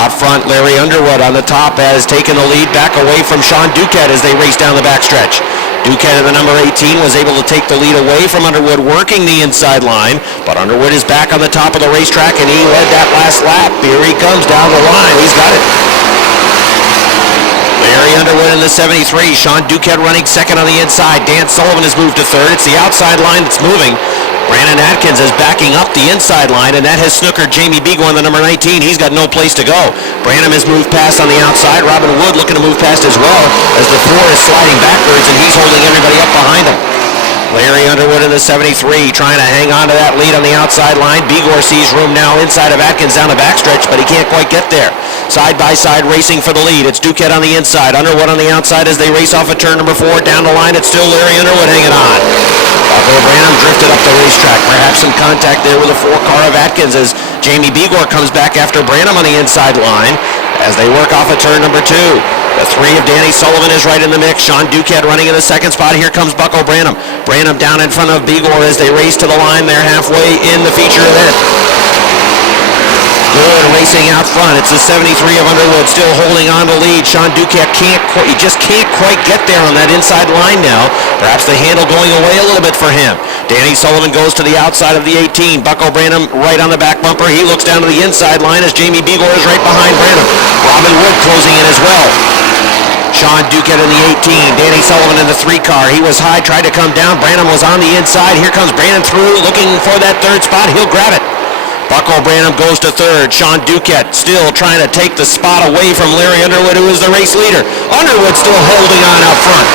Out front, Larry Underwood on the top has taken the lead back away from Sean Duquette as they race down the backstretch. Duquette at the number 18 was able to take the lead away from Underwood working the inside line, but Underwood is back on the top of the racetrack and he led that last lap. Here he comes down the line. He's got it. Larry Underwood in the 73. Sean Duquette running 2nd on the inside. Dan Sullivan has moved to 3rd. It's the outside line that's moving. Brandon Atkins is backing up the inside line, and that has snookered Jamie Begor on the number 19. He's got no place to go. Branham has moved past on the outside. Robin Wood looking to move past as well as the 4 is sliding backwards, and he's holding everybody up behind him. Larry Underwood in the 73 trying to hang on to that lead on the outside line. Begor sees room now inside of Atkins down the backstretch, but he can't quite get there. Side by side racing for the lead. It's Duquette on the inside, Underwood on the outside as they race off at turn number 4. Down the line, it's still Larry Underwood hanging on. Bucko Branham drifted up the racetrack. Perhaps some contact there with the 4-car of Atkins as Jamie Begor comes back after Branham on the inside line as they work off at turn number 2. The 3 of Danny Sullivan is right in the mix. Sean Duquette running in the 2nd spot. Here comes Bucko Branham. Branham down in front of Begor as they race to the line. They're halfway in the feature event. Good racing out front. It's the 73 of Underwood still holding on to lead. Sean Duquette just can't quite get there on that inside line now. Perhaps the handle going away a little bit for him. Danny Sullivan goes to the outside of the 18. Bucko Branham right on the back bumper. He looks down to the inside line as Jamie Begor is right behind Branham. Robin Wood closing in as well. Sean Duquette in the 18. Danny Sullivan in the 3-car. He was high, tried to come down. Branham was on the inside. Here comes Branham through, looking for that 3rd spot. He'll grab it. Bucko Branham goes to 3rd. Sean Duquette still trying to take the spot away from Larry Underwood, who is the race leader. Underwood still holding on out front.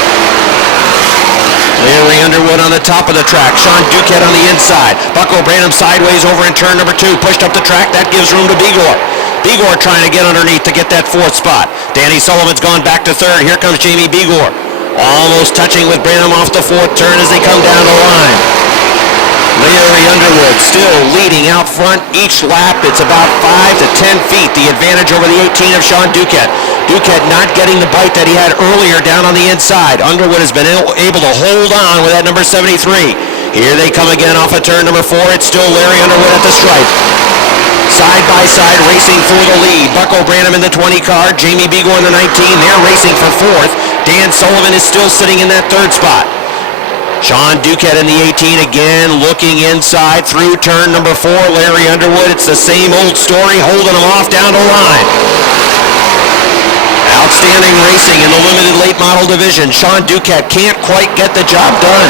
Larry Underwood on the top of the track. Sean Duquette on the inside. Bucko Branham sideways over in turn number 2. Pushed up the track. That gives room to Begor. Begor trying to get underneath to get that 4th spot. Danny Sullivan's gone back to 3rd. Here comes Jamie Begor. Almost touching with Branham off the 4th turn as they come down the line. Larry Underwood still leading out front each lap. It's about 5 to 10 feet, the advantage over the 18 of Sean Duquette. Duquette not getting the bite that he had earlier down on the inside. Underwood has been able to hold on with that number 73. Here they come again off of turn number 4. It's still Larry Underwood at the stripe. Side by side racing for the lead. Bucko Branham in the 20 car. Jamie Begor in the 19. They're racing for 4th. Dan Sullivan is still sitting in that 3rd spot. Sean Duquette in the 18 again, looking inside through turn number 4. Larry Underwood, it's the same old story, holding him off down the line. Outstanding racing in the limited late model division. Sean Duquette can't quite get the job done.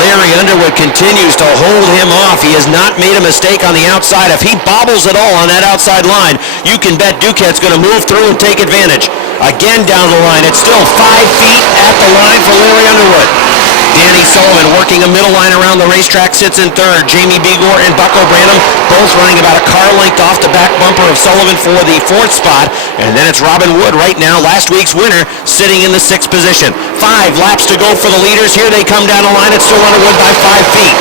Larry Underwood continues to hold him off. He has not made a mistake on the outside. If he bobbles at all on that outside line, you can bet Duquette's going to move through and take advantage. Again down the line. It's still 5 feet at the line for Larry Underwood. Danny Sullivan working a middle line around the racetrack, sits in 3rd. Jamie Begor and Bucko Branham both running about a car length off the back bumper of Sullivan for the 4th spot. And then it's Robin Wood right now, last week's winner, sitting in the 6th position. 5 laps to go for the leaders. Here they come down the line. It's still Underwood by 5 feet.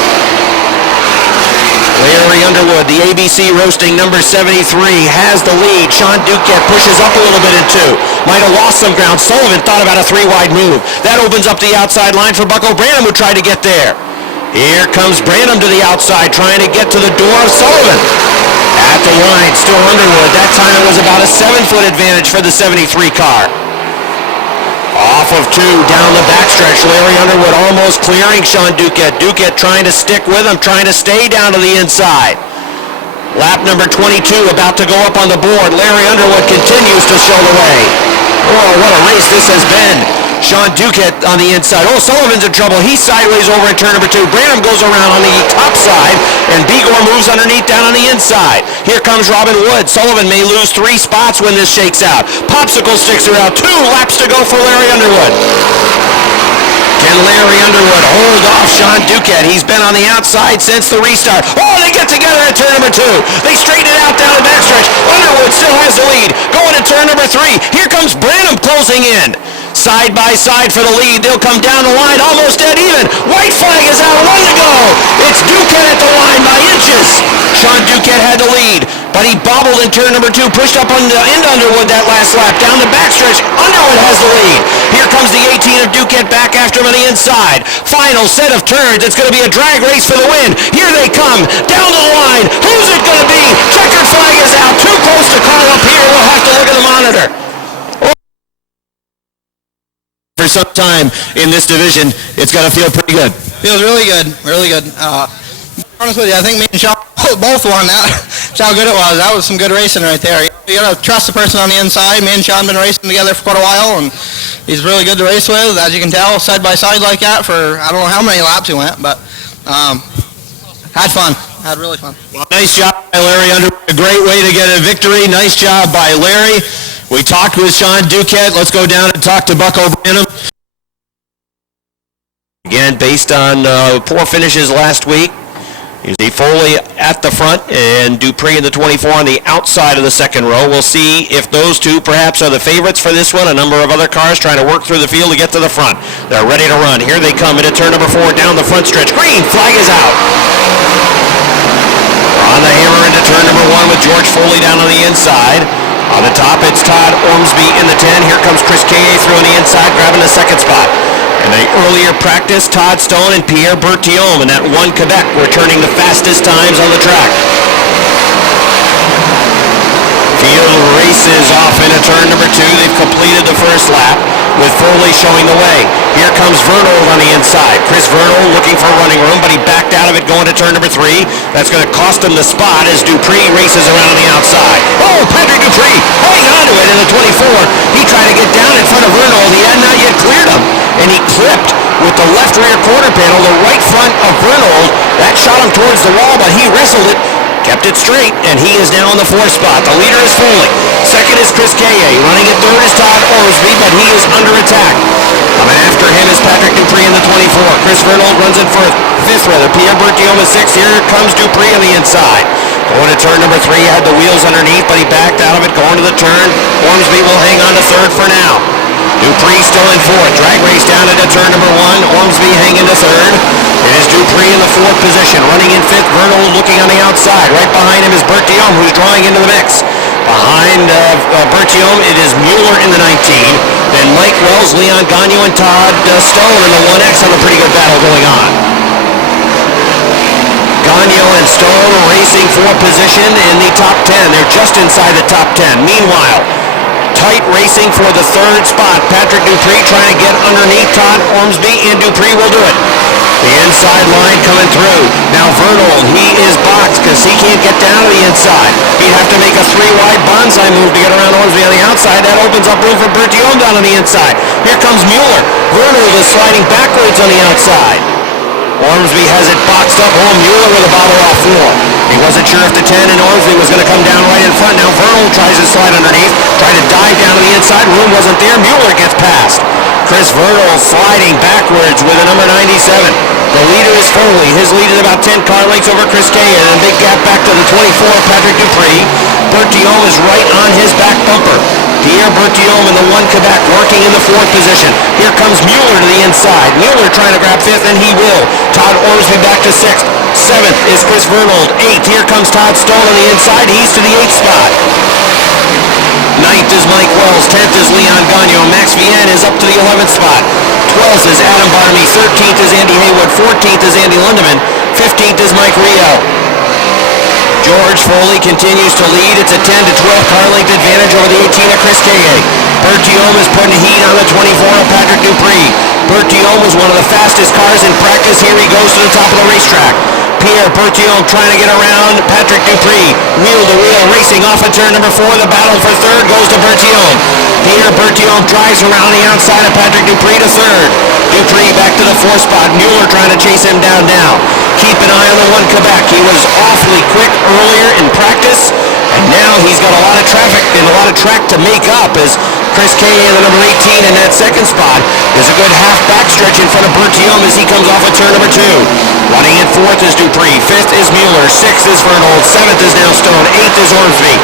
Larry Underwood, the ABC roasting number 73, has the lead. Sean Duquette pushes up a little bit in 2. Might have lost some ground. Sullivan thought about a 3-wide move. That opens up the outside line for Bucko Branham, who tried to get there. Here comes Branham to the outside, trying to get to the door of Sullivan. At the line, still Underwood. That time it was about a 7-foot advantage for the 73 car. Off of 2, down the backstretch. Larry Underwood almost clearing Sean Duquette. Duquette trying to stick with him, trying to stay down to the inside. Lap number 22 about to go up on the board. Larry Underwood continues to show the way. Oh, what a race this has been. Sean Duquette on the inside. Oh, Sullivan's in trouble. He's sideways over in turn number 2. Branham goes around on the top side, and Begor moves underneath down on the inside. Here comes Robin Wood. Sullivan may lose 3 spots when this shakes out. Popsicle sticks are out. 2 laps to go for Larry Underwood. Can Larry Underwood hold off Sean Duquette? He's been on the outside since the restart. Oh, they get together at turn number 2. They straighten it out down the backstretch. Underwood still has the lead. Going to turn number 3. Here comes Branham closing in. Side by side for the lead. They'll come down the line almost dead even. White flag is out. 1 to go. It's Duquette at the line by inches. Sean Duquette had the lead, but he bobbled in turn number 2, pushed up into Underwood that last lap. Down the backstretch, Underwood has the lead. Here comes the 18 of Duquette back after him on the inside. Final set of turns. It's going to be a drag race for the win. Here they come. Down the line. Who's it going to be? Checkered flag is out. Too close to call up here. We'll have to look at the monitor. For some time in this division, it's got to feel pretty good. Feels really good, really good. Honest with you, I think me and Sean both won that. That's how good it was. That was some good racing right there. You got to trust the person on the inside. Me and Sean have been racing together for quite a while, and he's really good to race with. As you can tell, side by side like that for I don't know how many laps he went, but had fun. Had really fun. Well, nice job by Larry Underwood. A great way to get a victory. Nice job by Larry. We talked with Sean Duquette. Let's go down and talk to Bucko Branham. Again, based on poor finishes last week, you see Foley at the front and Dupree in the 24 on the outside of the second row. We'll see if those two perhaps are the favorites for this one. A number of other cars trying to work through the field to get to the front. They're ready to run. Here they come into turn number 4 down the front stretch. Green flag is out. On the hammer into turn number 1 with George Foley down on the inside. On the top, it's Todd Ormsby in the 10. Here comes Chris Kaye through on the inside, grabbing the second spot. In the earlier practice, Todd Stone and Pierre Bertillon in that 1 Quebec were turning the fastest times on the track. Field races off into turn number 2. They've completed the first lap with Foley showing the way. Here comes Vernold on the inside. Chris Vernold looking for running room, but he backed out of it going to turn number 3. That's going to cost him the spot as Dupree races around on the outside. Oh, Patrick Dupree hanging onto it in the 24. He tried to get down in front of Vernold. He had not yet cleared him, and he clipped with the left rear quarter panel the right front of Vernold. That shot him towards the wall, but he wrestled it, kept it straight, and he is now in the 4th spot. The leader is Foley. Second is Chris Kaye. Running at 3rd is Todd Ormsby, but he is under attack. Coming after him is Patrick Dupree in the 24. Chris Vernold runs in for fifth, rather. Pierre Berthiaume is sixth. Here comes Dupree on the inside. Going to turn number 3, had the wheels underneath, but he backed out of it, going to the turn. Ormsby will hang on to third for now. Dupree still in fourth. Drag race down into turn number 1. Ormsby hanging to third. It is Dupree in the fourth position. Running in fifth, Vernold looking on the outside. Right behind him is Berthiaume, who's drawing into the mix. Behind Berthiaume, it is Mueller in the 19. Then Mike Wells, Leon Gagnon, and Todd Stone in the 1X have a pretty good battle going on. Gagnon and Stone racing for position in the top 10. They're just inside the top 10. Meanwhile, tight racing for the third spot. Patrick Dupree trying to get underneath Todd Ormsby, and Dupree will do it. The inside line coming through. Now Vernold, he is boxed because he can't get down to the inside. He'd have to make a 3-wide bonsai move to get around Ormsby on the outside. That opens up room for Berthiaume down on the inside. Here comes Mueller. Vernold is sliding backwards on the outside. Ormsby has it boxed up home. Mueller with a bottle off floor. He wasn't sure if the 10 and Ormsby was going to come down right in front. Now Vernold tries to slide underneath, tried to dive down to the inside. Room wasn't there. Mueller gets past. Chris Vernold sliding backwards with a number 97. The leader is Foley. His lead is about 10 car lengths over Chris Kay, and a big gap back to the 24, Patrick Dupree. Berthiaume is right on his back bumper. Pierre Berthiaume in the 1 Quebec working in the 4th position. Here comes Mueller to the inside. Mueller trying to grab 5th, and he will. Todd Ormsby back to 6th. 7th is Chris Vernold. 8th, here comes Todd Stone on the inside. He's to the 8th spot. 9th is Mike Wells. 10th is Leon Gagnon. Max Vienne is up to the 11th spot. 12th is Adam Barney. 13th is Andy Haywood. 14th is Andy Lindemann. 15th is Mike Rio. George Foley continues to lead. It's a 10 to 12 car length advantage over the 18 of Chris Kay. Berthiaume is putting heat on the 24 of Patrick Dupree. Berthiaume was one of the fastest cars in practice. Here he goes to the top of the racetrack. Pierre Berthiaume trying to get around Patrick Dupree. Wheel to wheel racing off at turn number 4. The battle for third goes to Berthiaume. Pierre Berthiaume drives around the outside of Patrick Dupree to third. Dupree back to the 4th spot. Mueller trying to chase him down now. Keep an eye on the 1 Quebec. He was awfully quick earlier in practice, and now he's got a lot of traffic and a lot of track to make up as Chris Kay in the number 18 in that 2nd spot. There's a good half backstretch in front of Berthiaume as he comes off at turn number 2. Running in 4th is Dupree. 5th is Mueller. 6th is Vernold. 7th is now Stone. 8th is Ormsby.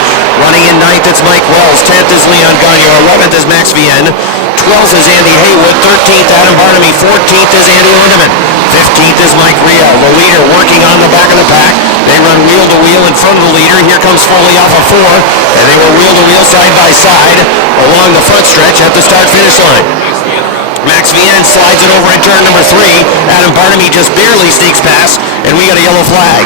Running in 9th, it's Mike Wells. 10th is Leon Gagnon. 11th is Max Vienne. 12th is Andy Haywood. 13th, Adam Barnamy. 14th is Andy Lindemann. 15th is Mike Rio, the leader working on the back of the pack. They run wheel to wheel in front of the leader. Here comes Foley off of 4, and they were wheel to wheel side by side along the front stretch at the start-finish line. Max Vienne slides it over at turn number 3. Adam Barnamy just barely sneaks past, and we got a yellow flag.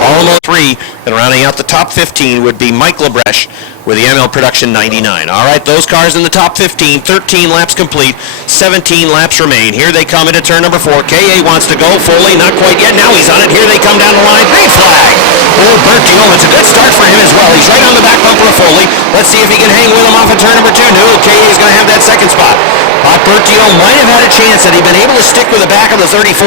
Almost 3, and rounding out the top 15 would be Mike Lebreche with the ML Production 99. All right, those cars in the top 15, 13 laps complete, 17 laps remain. Here they come into turn number 4. KA wants to go. Foley not quite yet. Now he's on it. Here they come down the line. Green flag. Oh, Berthiaume. It's a good start for him as well. He's right on the back bumper of Foley. Let's see if he can hang with him off at turn number 2. No, KA is going to have that 2nd spot. Berthiaume might have had a chance had he been able to stick with the back of the 34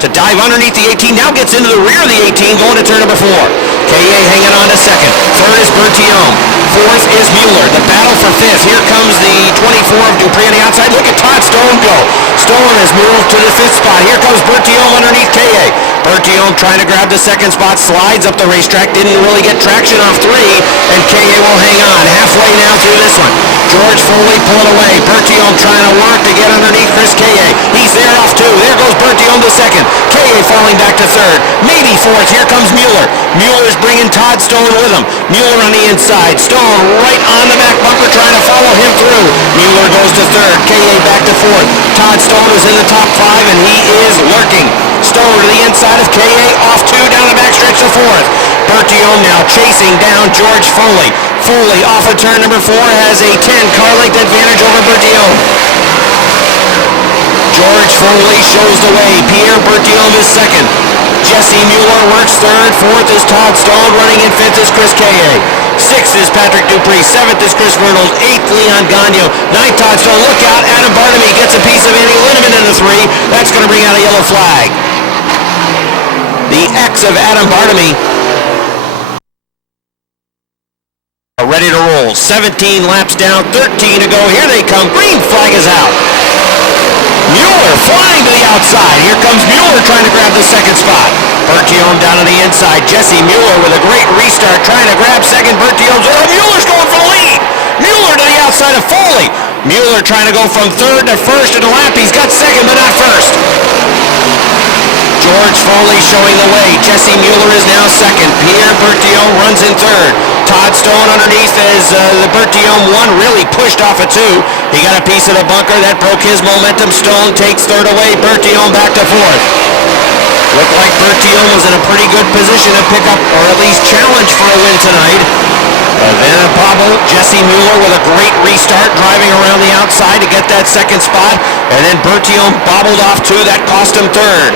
to dive underneath the 18. Now gets into the rear of the 18 going to turn number 4. KA hanging on to 2nd. 3rd is Berthiaume. 4th is Mueller. The battle for 5th. Here comes the 24 of Dupree on the outside. Look at Todd Stone go. Stone has moved to the 5th spot. Here comes Berthiaume underneath KA. Berthiaume trying to grab the 2nd spot. Slides up the racetrack. Didn't really get traction off 3. And KA will hang on. Halfway now through this one. George Foley pulling away. Berthiaume trying to work to get underneath Chris KA. He's there off 2. There goes Berthiaume to 2nd. KA falling back to 3rd. Maybe 4th. Here comes Mueller. Mueller's bringing Todd Stone with him. Mueller on the inside. Stone right on the back bumper trying to follow him through. Mueller goes to 3rd. KA back to 4th. Todd Stone is in the top 5, and he is lurking. Stone to the inside of KA, off 2, down the backstretch to 4th. Berthiaume now chasing down George Foley. Foley off of turn number 4 has a 10 car length advantage over Berthiaume. George Foley shows the way. Pierre Berthiaume is 2nd. Jesse Mueller works 3rd. 4th is Todd Stone. Running in 5th is Chris KA. 6th is Patrick Dupree. 7th is Chris Vernold. 8th, Leon Gagnon. 9th, Todd Stone. Look out. Adam Barnamy gets a piece of Andy Lindemann in the 3. That's going to bring out a yellow flag. The X of Adam Barnamy are ready to roll. 17 laps down, 13 to go. Here they come. Green flag is out. Mueller Mueller flying to the outside. Here comes Mueller trying to grab the second spot. Bertium down on the inside. Jesse Mueller with a great restart trying to grab second. Bertium's Mueller's going for the lead. Mueller to the outside of Foley. Mueller trying to go from third to first in a lap. He's got second but not first. George Foley showing the way. Jesse Mueller is now second. Pierre Bertium runs in third. Todd Stone underneath as the Bertium one really pushed off a two. He got a piece of the bunker. That broke his momentum. Stone takes third away. Bertium back to fourth. Looked like Bertium was in a pretty good position to pick up or at least challenge for a win tonight. Then a bobble. Jesse Mueller with a great restart driving around the outside to get that second spot. And then Bertium bobbled off two. That cost him third.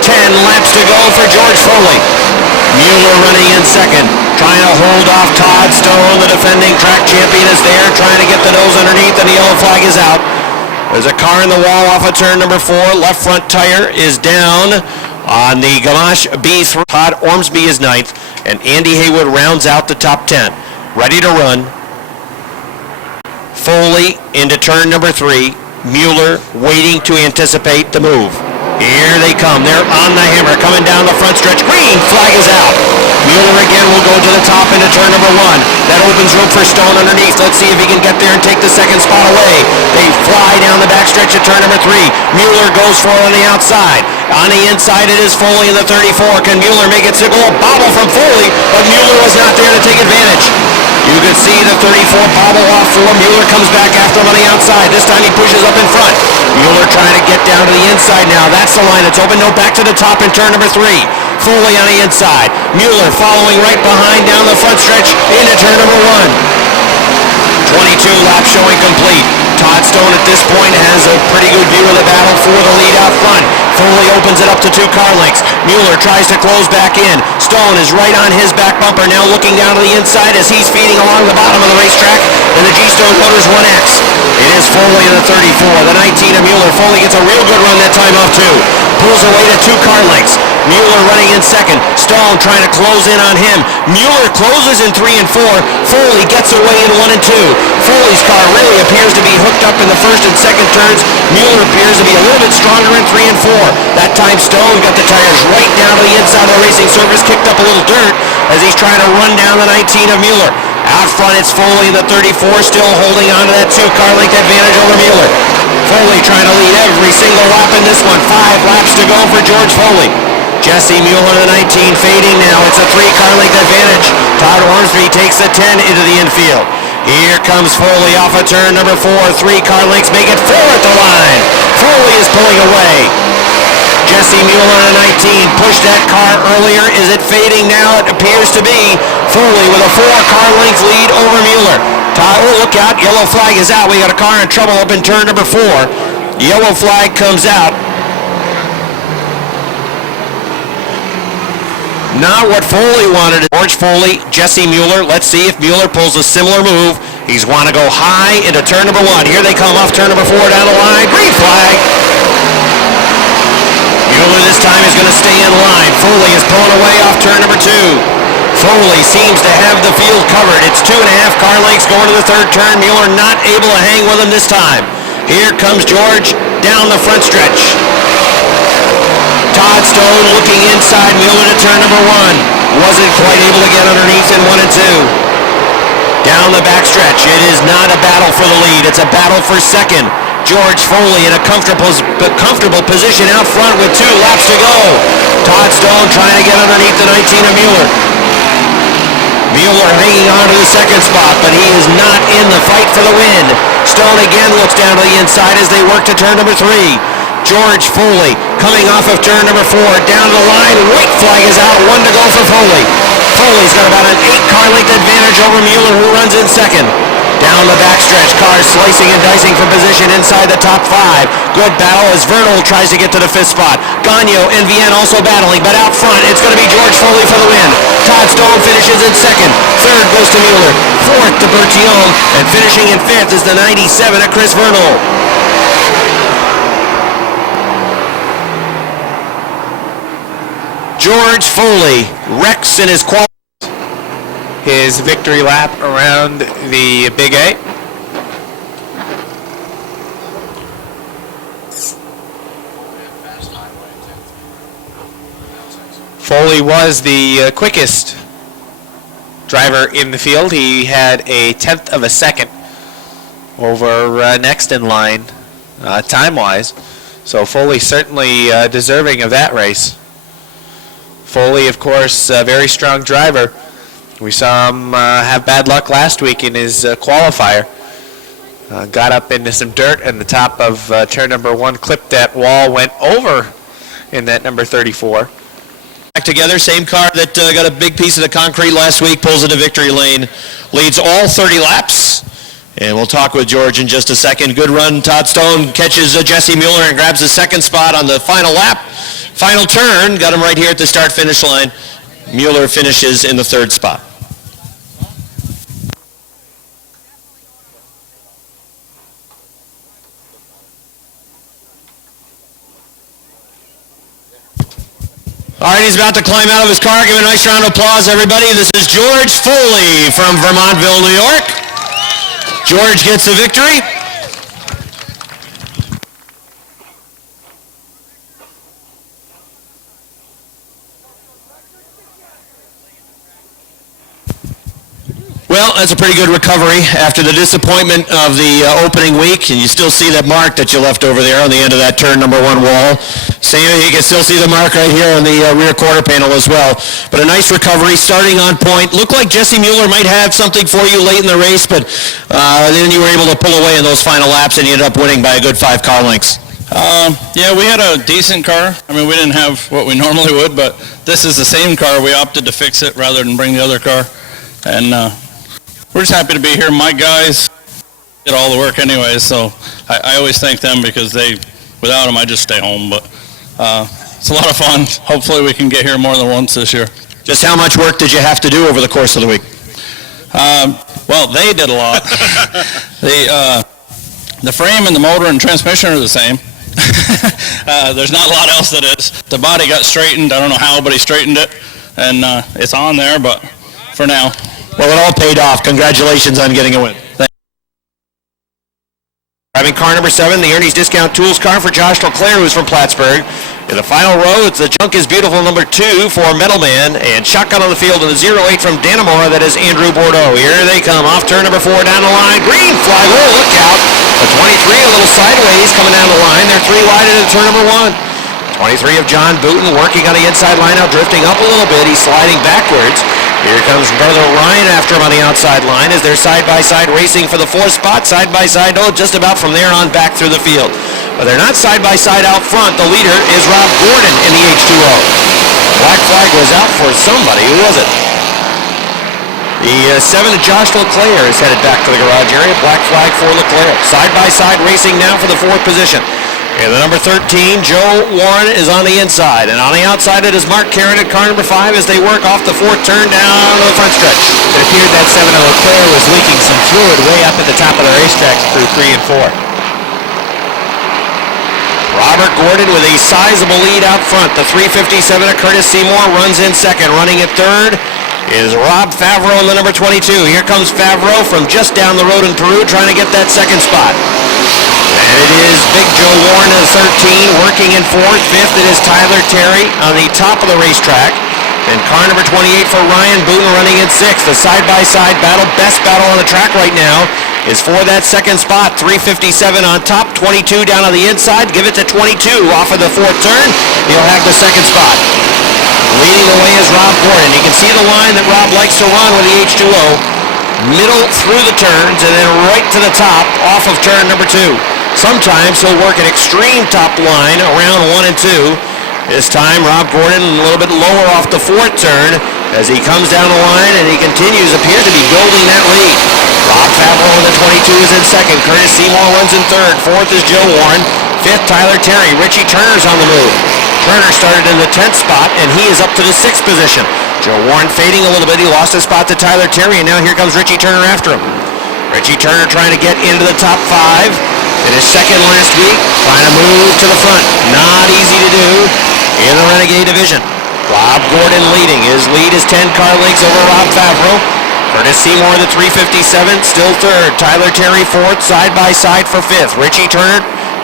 10 laps to go for George Foley. Mueller running in second, trying to hold off Todd Stone. The defending track champion is there, trying to get the nose underneath, and the yellow flag is out. There's a car in the wall off of turn number 4. Left front tire is down on the Gamache B3. Todd Ormsby is 9th, and Andy Haywood rounds out the top 10. Ready to run. Foley into turn number 3. Mueller waiting to anticipate the move. Here they come. They're on the hammer, coming down the front stretch. Green flag is out. Mueller again will go to the top into turn number 1. That opens room for Stone underneath. Let's see if he can get there and take the second spot away. They fly down the back stretch at turn number 3. Mueller goes for it on the outside. On the inside it is Foley in the 34. Can Mueller make it signal? A bobble from Foley, but Mueller was not there to take advantage. You can see the 34 bobble off for Mueller, comes back after him on the outside. This time he pushes up in front. Mueller trying to get down to the inside now. That's the line. It's open. No, back to the top in turn number 3. Foley on the inside. Mueller following right behind down the front stretch into turn number 1. 22 laps showing complete. Todd Stone at this point has a pretty good view of the battle for the lead out front. Foley opens it up to 2 car lengths. Mueller tries to close back in. Stone is right on his back bumper, now looking down to the inside as he's feeding along the bottom of the racetrack in the G-Stone Motors 1X. It is Foley in the 34, the 19 of Mueller. Foley gets a real good run that time off too. Pulls away to 2 car lengths. Mueller running in second. Stone trying to close in on him. Mueller closes in 3 and 4. Foley gets away in 1 and 2. Foley's car really appears to be hooked up in the first and second turns. Mueller appears to be a little bit stronger in 3 and 4. That time Stone got the tires right down to the inside of the racing surface, kicked up a little dirt as he's trying to run down the 19 of Mueller. Out front it's Foley in the 34, still holding on to that 2 car length advantage over Mueller. Foley trying to lead every single lap in this one. 5 laps to go for George Foley. Jesse Mueller, the 19, fading now. It's a 3 car length advantage. Todd Ormsby takes the 10 into the infield. Here comes Foley off of turn number 4. 3 car lengths make it 4 at the line. Foley is pulling away. Jesse Mueller, the 19, pushed that car earlier. Is it fading now? It appears to be. Foley with a 4 car length lead over Mueller. Todd, oh, look out. Yellow flag is out. We got a car in trouble up in turn number 4. Yellow flag comes out. Not what Foley wanted. George Foley, Jesse Mueller. Let's see if Mueller pulls a similar move. He's want to go high into turn number 1. Here they come off turn number 4 down the line. Green flag. Mueller this time is going to stay in line. Foley is pulling away off turn number 2. Foley seems to have the field covered. It's 2.5 car lengths going to the 3rd turn. Mueller not able to hang with him this time. Here comes George down the front stretch. Todd Stone looking inside Mueller to turn number 1. Wasn't quite able to get underneath in 1 and 2. Down the back stretch. It is not a battle for the lead. It's a battle for second. George Foley in a comfortable position out front with 2 laps to go. Todd Stone trying to get underneath the 19 of Mueller. Mueller hanging on to the 2nd spot, but he is not in the fight for the win. Stone again looks down to the inside as they work to turn number 3. George Foley coming off of turn number 4, down the line. White flag is out, 1 to go for Foley. Foley's got about an 8 car length advantage over Mueller, who runs in second. Down the backstretch, cars slicing and dicing for position inside the top 5. Good battle as Vernal tries to get to the 5th spot. Gagno and Vienne also battling, but out front it's going to be George Foley for the win. Todd Stone finishes in second. 3rd goes to Mueller. 4th to Bertium, and finishing in 5th is the 97 of Chris Vernal. George Foley wrecks in his his victory lap around the Big 8. Foley was the quickest driver in the field. He had a 1/10 of a second over next in line time-wise. So Foley certainly deserving of that race. Foley, of course, a very strong driver. We saw him have bad luck last week in his qualifier. Got up into some dirt in the top of turn number 1, clipped that wall, went over in that number 34. Back together, same car that got a big piece of the concrete last week, pulls into victory lane, leads all 30 laps. And we'll talk with George in just a second. Good run. Todd Stone catches Jesse Mueller and grabs the second spot on the final lap. Final turn, got him right here at the start-finish line. Mueller finishes in the 3rd spot. All right, he's about to climb out of his car. Give a nice round of applause, everybody. This is George Foley from Vermontville, New York. George gets a victory. Well, that's a pretty good recovery after the disappointment of the opening week, and you still see that mark that you left over there on the end of that turn number 1 wall. Same, you can still see the mark right here on the rear quarter panel as well. But a nice recovery, starting on point. Looked like Jesse Mueller might have something for you late in the race, but then you were able to pull away in those final laps, and you ended up winning by a good 5 car lengths. Yeah, we had a decent car. I mean, we didn't have what we normally would, but this is the same car. We opted to fix it rather than bring the other car. And we're just happy to be here. My guys did all the work anyways, so I always thank them because without them, I just stay home. But it's a lot of fun. Hopefully we can get here more than once this year. Just how much work did you have to do over the course of the week? Well, they did a lot. The frame and the motor and transmission are the same. There's not a lot else that is. The body got straightened. I don't know how, but he straightened it. And it's on there, but for now. Well, it all paid off. Congratulations on getting a win. Driving car number 7, the Ernie's Discount Tools car for Josh LeClaire, who's from Plattsburgh. In the final row, it's the Junk is Beautiful number 2 for Metalman, and shotgun on the field in the 08 from Dannemora, that is Andrew Bordeaux. Here they come, off turn number 4 down the line. Green flag, oh, look out. The 23 a little sideways coming down the line. They're 3 wide into turn number 1. 23 of John Booten working on the inside line now, drifting up a little bit. He's sliding backwards. Here comes brother Ryan after him on the outside line as they're side-by-side racing for the 4th spot. Side-by-side, oh, just about from there on back through the field. But they're not side-by-side out front. The leader is Rob Gordon in the H2O. Black flag was out for somebody. Who was it? The 7 of Josh LeClaire is headed back to the garage area. Black flag for LeClaire. Side-by-side racing now for the 4th position. And the number 13, Joe Warren, is on the inside. And on the outside, it is Mark Karen at car number 5 as they work off the 4th turn down to the front stretch. It appeared that 7 of LeClaire was leaking some fluid way up at the top of the racetrack through 3 and 4. Robert Gordon with a sizable lead out front. The 357 of Curtis Seymour runs in second. Running at third is Rob Favreau in the number 22. Here comes Favreau from just down the road in Peru trying to get that second spot. And it is Big Joe Warren at 13, working in 4th. 5th, it is Tyler Terry on the top of the racetrack. Then car number 28 for Ryan Boone running in 6th. The side-by-side battle, best battle on the track right now, is for that second spot. 357 on top, 22 down on the inside. Give it to 22 off of the 4th turn. He'll have the second spot. Leading the way is Rob Gordon. You can see the line that Rob likes to run with the H2O. Middle through the turns and then right to the top off of turn number 2. Sometimes he'll work an extreme top line around 1 and 2. This time Rob Gordon a little bit lower off the 4th turn as he comes down the line and he continues, appears to be building that lead. Rob Favreau in the 22 is in second. Curtis Seymour runs in third. 4th is Joe Warren. 5th, Tyler Terry. Richie Turner's on the move. Turner started in the 10th spot and he is up to the 6th position. Joe Warren fading a little bit. He lost his spot to Tyler Terry and now here comes Richie Turner after him. Richie Turner trying to get into the top 5. In his second last week, trying to move to the front. Not easy to do in the Renegade division. Rob Gordon leading. His lead is 10 car lengths over Rob Favreau. Curtis Seymour, the 357, still third. Tyler Terry, 4th, side-by-side for 5th. Richie Turner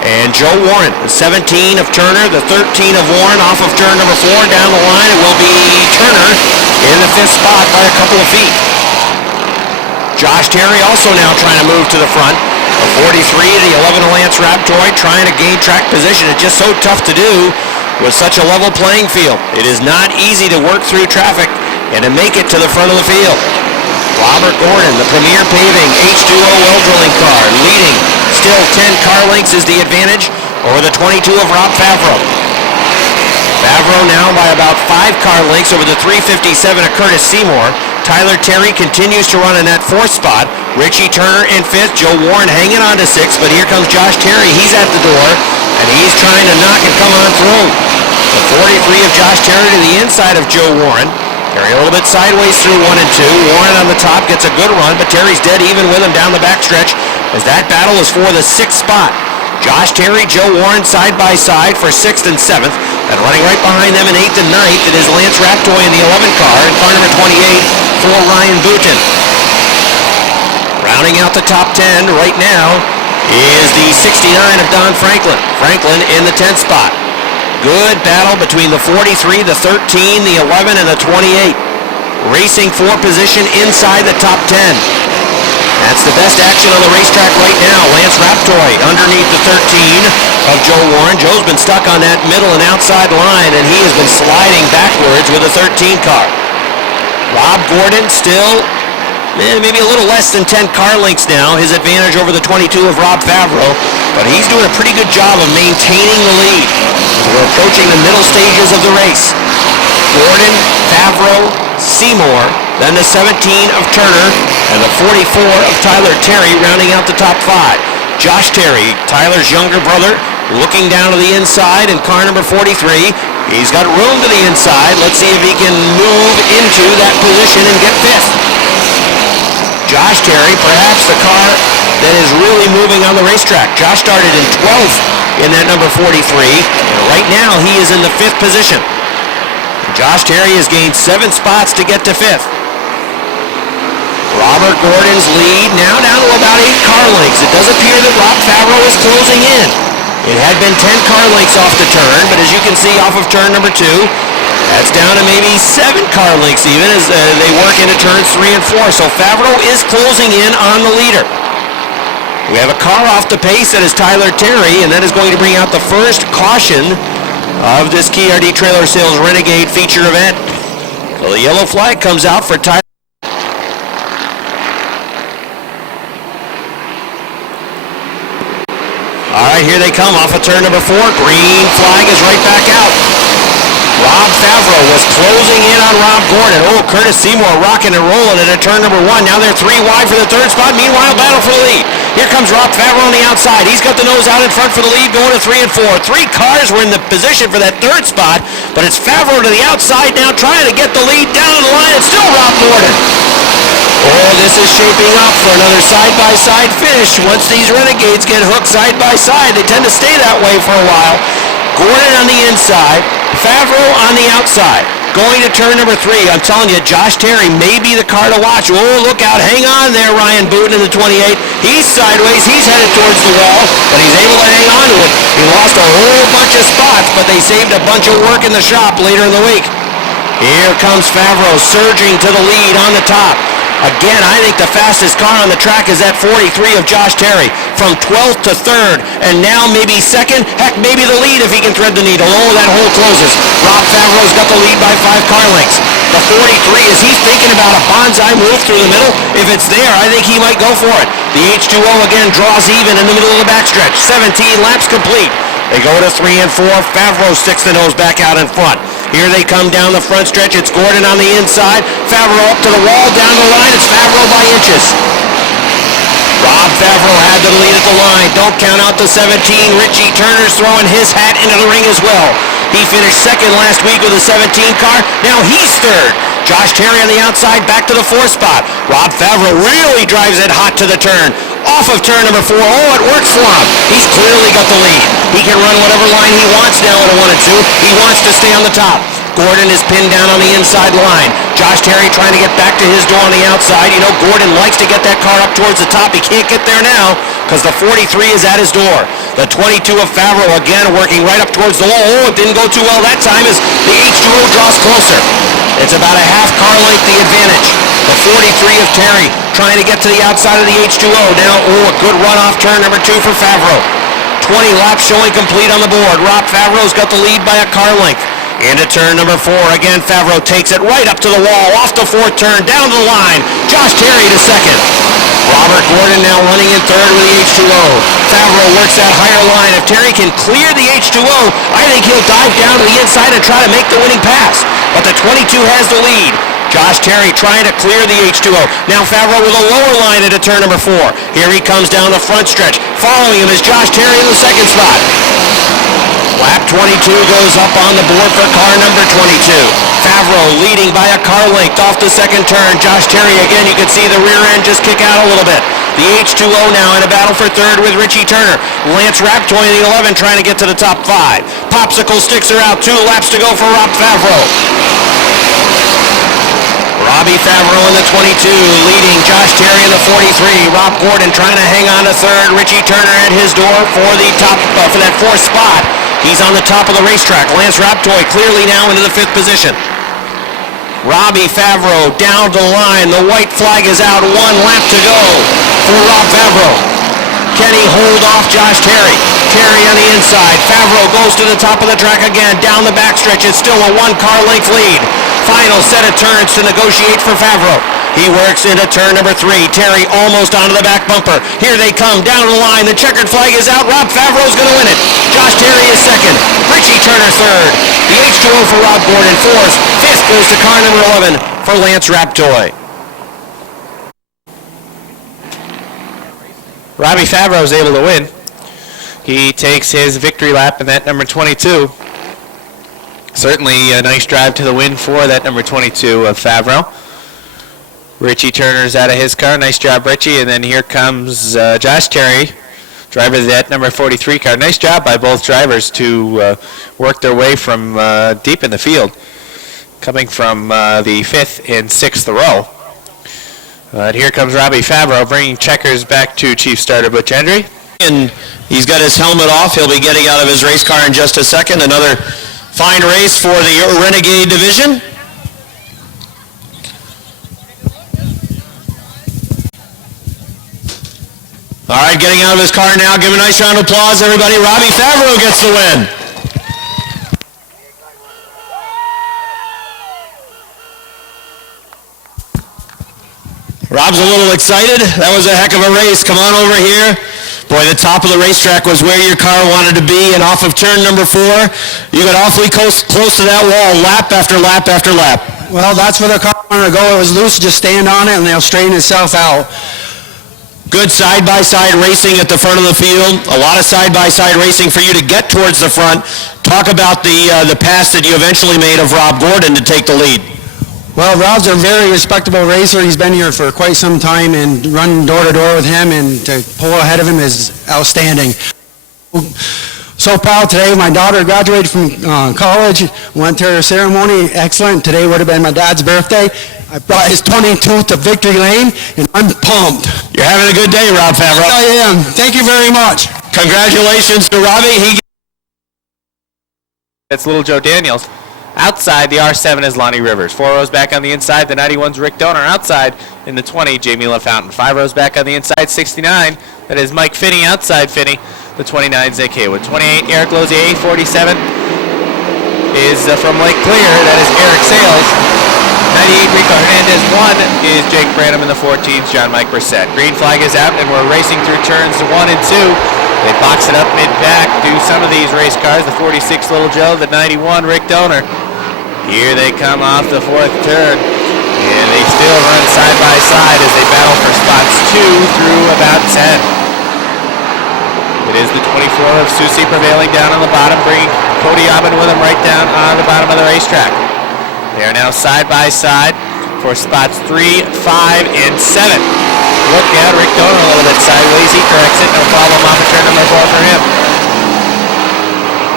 and Joe Warren. The 17 of Turner, the 13 of Warren off of turn number 4 down the line. It will be Turner in the 5th spot by a couple of feet. Josh Terry also now trying to move to the front. The 43, the 11 of Lance Raptoy trying to gain track position. It's just so tough to do with such a level playing field. It is not easy to work through traffic and to make it to the front of the field. Robert Gordon, the Premier Paving H2O well drilling car, leading. Still 10 car lengths is the advantage over the 22 of Rob Favreau. Favreau now by about 5 car lengths over the 357 of Curtis Seymour. Tyler Terry continues to run in that 4th spot. Richie Turner in 5th. Joe Warren hanging on to 6th, but here comes Josh Terry. He's at the door, and he's trying to knock and come on through. The 43 of Josh Terry to the inside of Joe Warren. Terry a little bit sideways through 1 and 2. Warren on the top gets a good run, but Terry's dead even with him down the backstretch as that battle is for the 6th spot. Josh Terry, Joe Warren side by side for 6th and 7th. And running right behind them in 8th and 9th, it is Lance Raptoy in the 11 car and car number 28 for Ryan Boutin. Rounding out the top 10 right now is the 69 of Don Franklin. Franklin in the 10th spot. Good battle between the 43, the 13, the 11, and the 28. Racing for position inside the top 10. That's the best action on the racetrack right now. Lance Raptoy underneath the 13 of Joe Warren. Joe's been stuck on that middle and outside line, and he has been sliding backwards with the 13 car. Rob Gordon still maybe a little less than 10 car lengths now. His advantage over the 22 of Rob Favreau, but he's doing a pretty good job of maintaining the lead. We're approaching the middle stages of the race. Gordon, Favreau, Seymour, then the 17 of Turner, and the 44 of Tyler Terry rounding out the top 5. Josh Terry, Tyler's younger brother, looking down to the inside in car number 43. He's got room to the inside. Let's see if he can move into that position and get 5th. Josh Terry, perhaps the car that is really moving on the racetrack. Josh started in 12th in that number 43, and right now he is in the 5th position. Josh Terry has gained 7 spots to get to 5th. Robert Gordon's lead now down to about 8 car lengths. It does appear that Rob Favreau is closing in. It had been 10 car lengths off the turn, but as you can see off of turn number 2, that's down to maybe 7 car lengths even as they work into turns 3 and 4. So Favreau is closing in on the leader. We have a car off the pace that is Tyler Terry, and that is going to bring out the first caution of this KRD Trailer Sales Renegade feature event. So the yellow flag comes out for Tyler. All right, here they come off of turn number 4. Green flag is right back out. Rob Favreau was closing in on Rob Gordon. Oh, Curtis Seymour rocking and rolling at turn number 1. Now they're 3 wide for the 3rd spot. Meanwhile, battle for the lead. Here comes Rob Favreau on the outside. He's got the nose out in front for the lead, going to 3 and 4. 3 cars were in the position for that 3rd spot, but it's Favreau to the outside now, trying to get the lead down the line. It's still Rob Gordon. Oh, this is shaping up for another side-by-side finish. Once these Renegades get hooked side-by-side, they tend to stay that way for a while. Gordon on the inside, Favreau on the outside. Going to turn number 3, I'm telling you, Josh Terry may be the car to watch. Oh, look out, hang on there, Ryan Boutin in the 28. He's sideways, he's headed towards the wall, but he's able to hang on to it. He lost a whole bunch of spots, but they saved a bunch of work in the shop later in the week. Here comes Favreau surging to the lead on the top. Again, I think the fastest car on the track is that 43 of Josh Terry. From 12th to 3rd, and now maybe 2nd, heck, maybe the lead if he can thread the needle. Oh, that hole closes. Rob Favreau's got the lead by 5 car lengths. The 43, is he thinking about a bonsai move through the middle? If it's there, I think he might go for it. The H2O again draws even in the middle of the backstretch. 17 laps complete. They go to 3 and 4. Favreau sticks the nose back out in front. Here they come down the front stretch. It's Gordon on the inside. Favreau up to the wall, down the line. It's Favreau by inches. Rob Favreau had the lead at the line. Don't count out the 17. Richie Turner's throwing his hat into the ring as well. He finished 2nd last week with a 17 car. Now he's 3rd. Josh Terry on the outside, back to the 4th spot. Rob Favreau really drives it hot to the turn. Off of turn number 4. Oh, it works for him. He's clearly got the lead. He can run whatever line he wants now in a 1 and 2. He wants to stay on the top. Gordon is pinned down on the inside line. Josh Terry trying to get back to his door on the outside. You know, Gordon likes to get that car up towards the top. He can't get there now because the 43 is at his door. The 22 of Favreau again working right up towards the wall. Oh, it didn't go too well that time as the H2O draws closer. It's about a half car length the advantage. The 43 of Terry trying to get to the outside of the H2O. Now, a good run off turn number 2 for Favreau. 20 laps showing complete on the board. Rob Favreau's got the lead by a car length. Into turn number 4. Again, Favreau takes it right up to the wall, off the 4th turn, down to the line. Josh Terry to 2nd. Robert Gordon now running in 3rd with the H2O. Favreau works that higher line. If Terry can clear the H2O, I think he'll dive down to the inside and try to make the winning pass. But the 22 has the lead. Josh Terry trying to clear the H2O. Now Favreau with a lower line into turn number 4. Here he comes down the front stretch. Following him is Josh Terry in the 2nd spot. Lap 22 goes up on the board for car number 22. Favreau leading by a car length off the 2nd turn. Josh Terry again, you can see the rear end just kick out a little bit. The H2O now in a battle for 3rd with Richie Turner. Lance Raptoy in the 11 trying to get to the top 5. Popsicle sticks are out. 2 laps to go for Rob Favreau. Robbie Favreau in the 22, leading Josh Terry in the 43. Rob Gordon trying to hang on to 3rd. Richie Turner at his door for the top for that 4th spot. He's on the top of the racetrack. Lance Raptoy clearly now into the 5th position. Robbie Favreau down the line. The white flag is out. 1 lap to go for Rob Favreau. Can he hold off Josh Terry? Terry on the inside. Favreau goes to the top of the track again. Down the backstretch. It's still a 1-car length lead. Final set of turns to negotiate for Favreau. He works into turn number 3. Terry almost onto the back bumper. Here they come down the line. The checkered flag is out. Rob Favreau's going to win it. Josh Terry is 2nd. Richie Turner 3rd. The H2O for Rob Gordon 4th. 5th goes to car number 11 for Lance Raptoy. Robbie Favreau is able to win. He takes his victory lap in that number 22. Certainly a nice drive to the win for that number 22 of Favreau. Richie Turner's out of his car. Nice job, Richie. And then here comes Josh Terry, driver of that number 43 car. Nice job by both drivers to work their way from deep in the field, coming from the 5th and 6th row. And here comes Robbie Favreau, bringing checkers back to Chief Starter Butch Hendry. And he's got his helmet off. He'll be getting out of his race car in just a second. Another fine race for the Renegade division. All right, getting out of his car now. Give a nice round of applause, everybody. Robbie Favreau gets the win. Rob's a little excited. That was a heck of a race. Come on over here. Boy, the top of the racetrack was where your car wanted to be, and off of turn number 4, you got awfully close to that wall, lap after lap after lap. Well, that's where the car wanted to go. It was loose. Just stand on it, and they'll straighten itself out. Good side-by-side racing at the front of the field. A lot of side-by-side racing for you to get towards the front. Talk about the pass that you eventually made of Rob Gordon to take the lead. Well, Rob's a very respectable racer. He's been here for quite some time, and running door-to-door with him and to pull ahead of him is outstanding. So proud today. My daughter graduated from college, went to her ceremony. Excellent. Today would have been my dad's birthday. I brought his 22th to Victory Lane, and I'm pumped. You're having a good day, Rob Favreau. I am. Thank you very much. Congratulations to Robbie. That's Little Joe Daniels. Outside, the R7 is Lonnie Rivers. 4 rows back on the inside, the 91's Rick Donor. Outside, in the 20, Jamie LaFountain. 5 rows back on the inside, 69. That is Mike Finney. Outside Finney, the 29, Zach Haywood. 28, Eric Lozier. 47 is from Lake Clear. That is Eric Sales. 98, Rico Hernandez. 1 is Jake Branham, in the 14s, John Mike Brissett. Green flag is out, and we're racing through turns 1 and 2. They box it up mid-back, do some of these race cars. The 46, Little Joe. The 91, Rick Donor. Here they come off the 4th turn, and they still run side by side as they battle for spots 2 through about 10. It is the 24 of Susie prevailing down on the bottom, bringing Cody Aubin with him right down on the bottom of the racetrack. They are now side by side for spots 3, 5, and 7. Look out, Rick Donor a little bit sideways. He corrects it, no problem off of turn number 4 for him.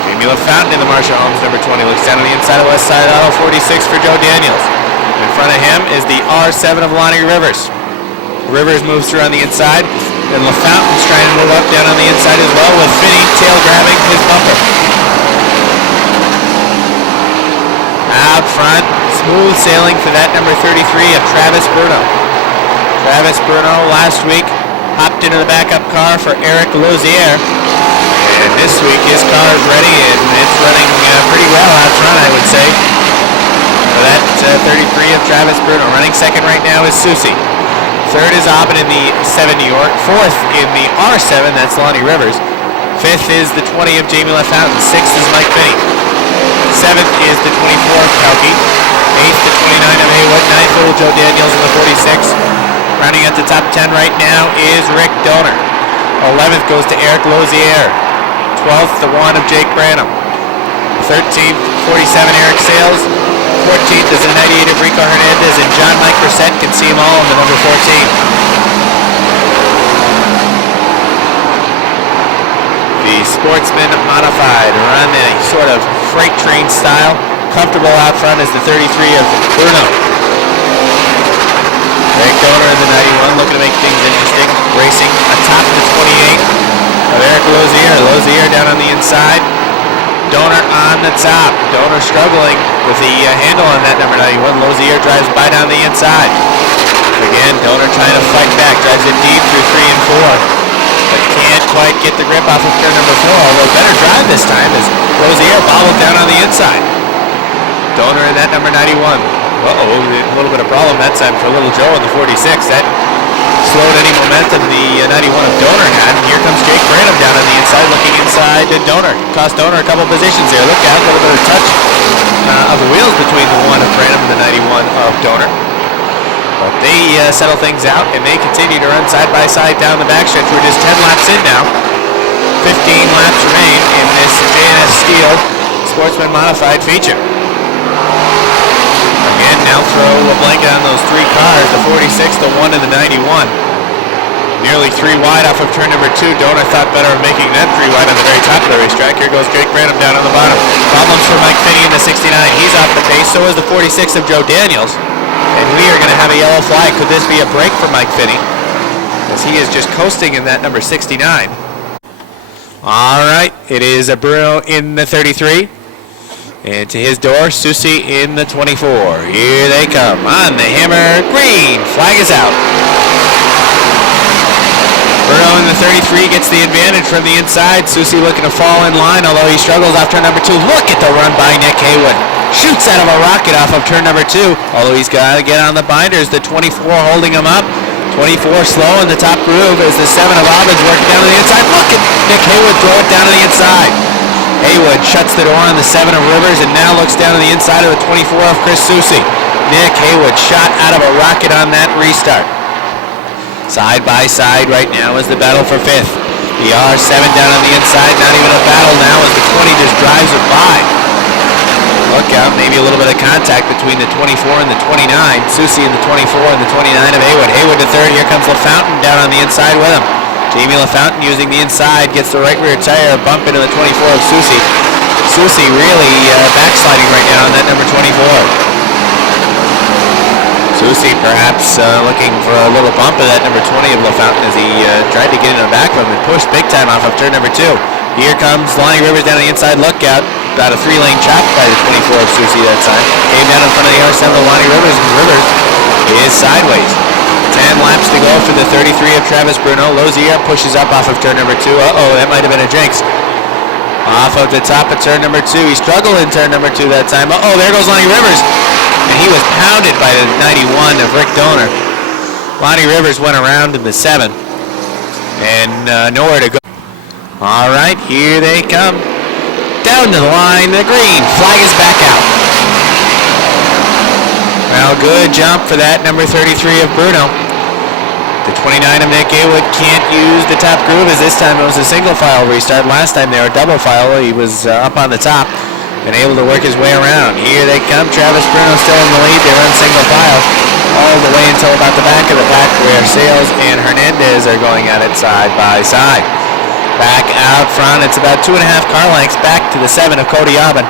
Jamie LaFountain in the Marshall Holmes number 20 looks down on the inside of the west side auto. 46 for Joe Daniels. In front of him is the R7 of Lonnie Rivers. Rivers moves through on the inside. And LaFountain's trying to move up down on the inside as well with Finney tail grabbing his bumper. Out front, smooth sailing for that number 33 of Travis Bruno. Travis Bruno last week hopped into the backup car for Eric Lozier. And this week his car is ready and it's running pretty well out front, I would say. For that 33 of Travis Bruno. Running second right now is Susie. Third is Aubin in the 7 New York. Fourth in the R7, that's Lonnie Rivers. Fifth is the 20 of Jamie LaFountain. Sixth is Mike Finney. Seventh is the 24 of Kauke. Eighth, the 29 of Haywood. Ninth, little Joe Daniels in the 46. Running at the top 10 right now is Rick Donor. 11th goes to Eric Lozier. 12th, the 1 of Jake Branham. 13th, 47 Eric Sales. 14th is the 98 of Rico Hernandez, and John Mike Brissett can see them all in the number 14. The Sportsman Modified run in a sort of freight train style. Comfortable out front is the 33 of Bruno. Rick Donor in the 91, looking to make things interesting. Racing atop the 28 of Eric Lozier. Lozier down on the inside. Donor on the top. Donor struggling with the handle on that number 91. Lozier drives by down the inside. Again, Donor trying to fight back. Drives it deep through 3 and 4. But can't quite get the grip off of turn number 4. Although better drive this time as Lozier bobbled down on the inside. Donor in that number 91. Uh-oh, a little bit of problem that time for little Joe in the 46. That slowed any momentum the 91 of Donor had. And here comes Jake Branham down on the inside, looking inside to Donor. Cost Donor a couple positions there. Look out, a little bit of touch of the wheels between the 1 of Branham and the 91 of Donor. But they settle things out, and they continue to run side by side down the backstretch. We're just 10 laps in now. 15 laps remain in this J&S Steel Sportsman Modified feature. Again, now throw a blanket on those 3 cars, the 46, the 1, and the 91. Nearly 3 wide off of turn number 2. Donor thought better of making that 3 wide on the very top of the racetrack. Here goes Jake Branham down on the bottom. Problems for Mike Finney in the 69. He's off the pace. So is the 46 of Joe Daniels. And we are going to have a yellow flag. Could this be a break for Mike Finney? As he is just coasting in that number 69. All right, it is a Bruno in the 33. And to his door, Susie in the 24. Here they come on the hammer. Green flag is out. Bruno in the 33 gets the advantage from the inside. Susie looking to fall in line, although he struggles off turn number 2. Look at the run by Nick Haywood. Shoots out of a rocket off of turn number 2, although he's got to get on the binders. The 24 holding him up. 24 slow in the top groove as the 7 of Aubin's working down to the inside. Look at Nick Haywood throw it down to the inside. Haywood shuts the door on the 7 of Rivers and now looks down to the inside of the 24 of Chris Susie. Nick Haywood shot out of a rocket on that restart. Side by side right now is the battle for 5th. The R7 down on the inside, not even a battle now as the 20 just drives it by. Look out, maybe a little bit of contact between the 24 and the 29. Susie in the 24 and the 29 of Haywood. Haywood to 3rd, here comes LaFountain down on the inside with him. Jamie LaFountain using the inside, gets the right rear tire, bump into the 24 of Susie. Susie really backsliding right now on that number 24. Susie perhaps looking for a little bump of that number 20 of LaFountain as he tried to get in the back of him and pushed big time off of turn number 2. Here comes Lonnie Rivers down on the inside, look out. About a 3-lane chop by the 24 of Susie that time. Came down in front of the R7 of Lonnie Rivers, and Rivers is sideways. 10 laps to go for the 33 of Travis Bruno. Lozier pushes up off of turn number 2. Uh-oh, that might have been a jinx. Off of the top of turn number 2. He struggled in turn number 2 that time. Uh-oh, there goes Lonnie Rivers. And he was pounded by the 91 of Rick Donor. Lonnie Rivers went around in the 7. And nowhere to go. All right, here they come. Down to the line, the green flag is back out. Well, good jump for that number 33 of Bruno. The 29 of Nick Haywood can't use the top groove as this time it was a single file restart. Last time they were double file. He was up on the top and able to work his way around. Here they come. Travis Bruno still in the lead. They run single file all the way until about the back of the pack where Sales and Hernandez are going at it side by side. Back out front, it's about 2.5 car lengths back to the 7 of Cody Aubin.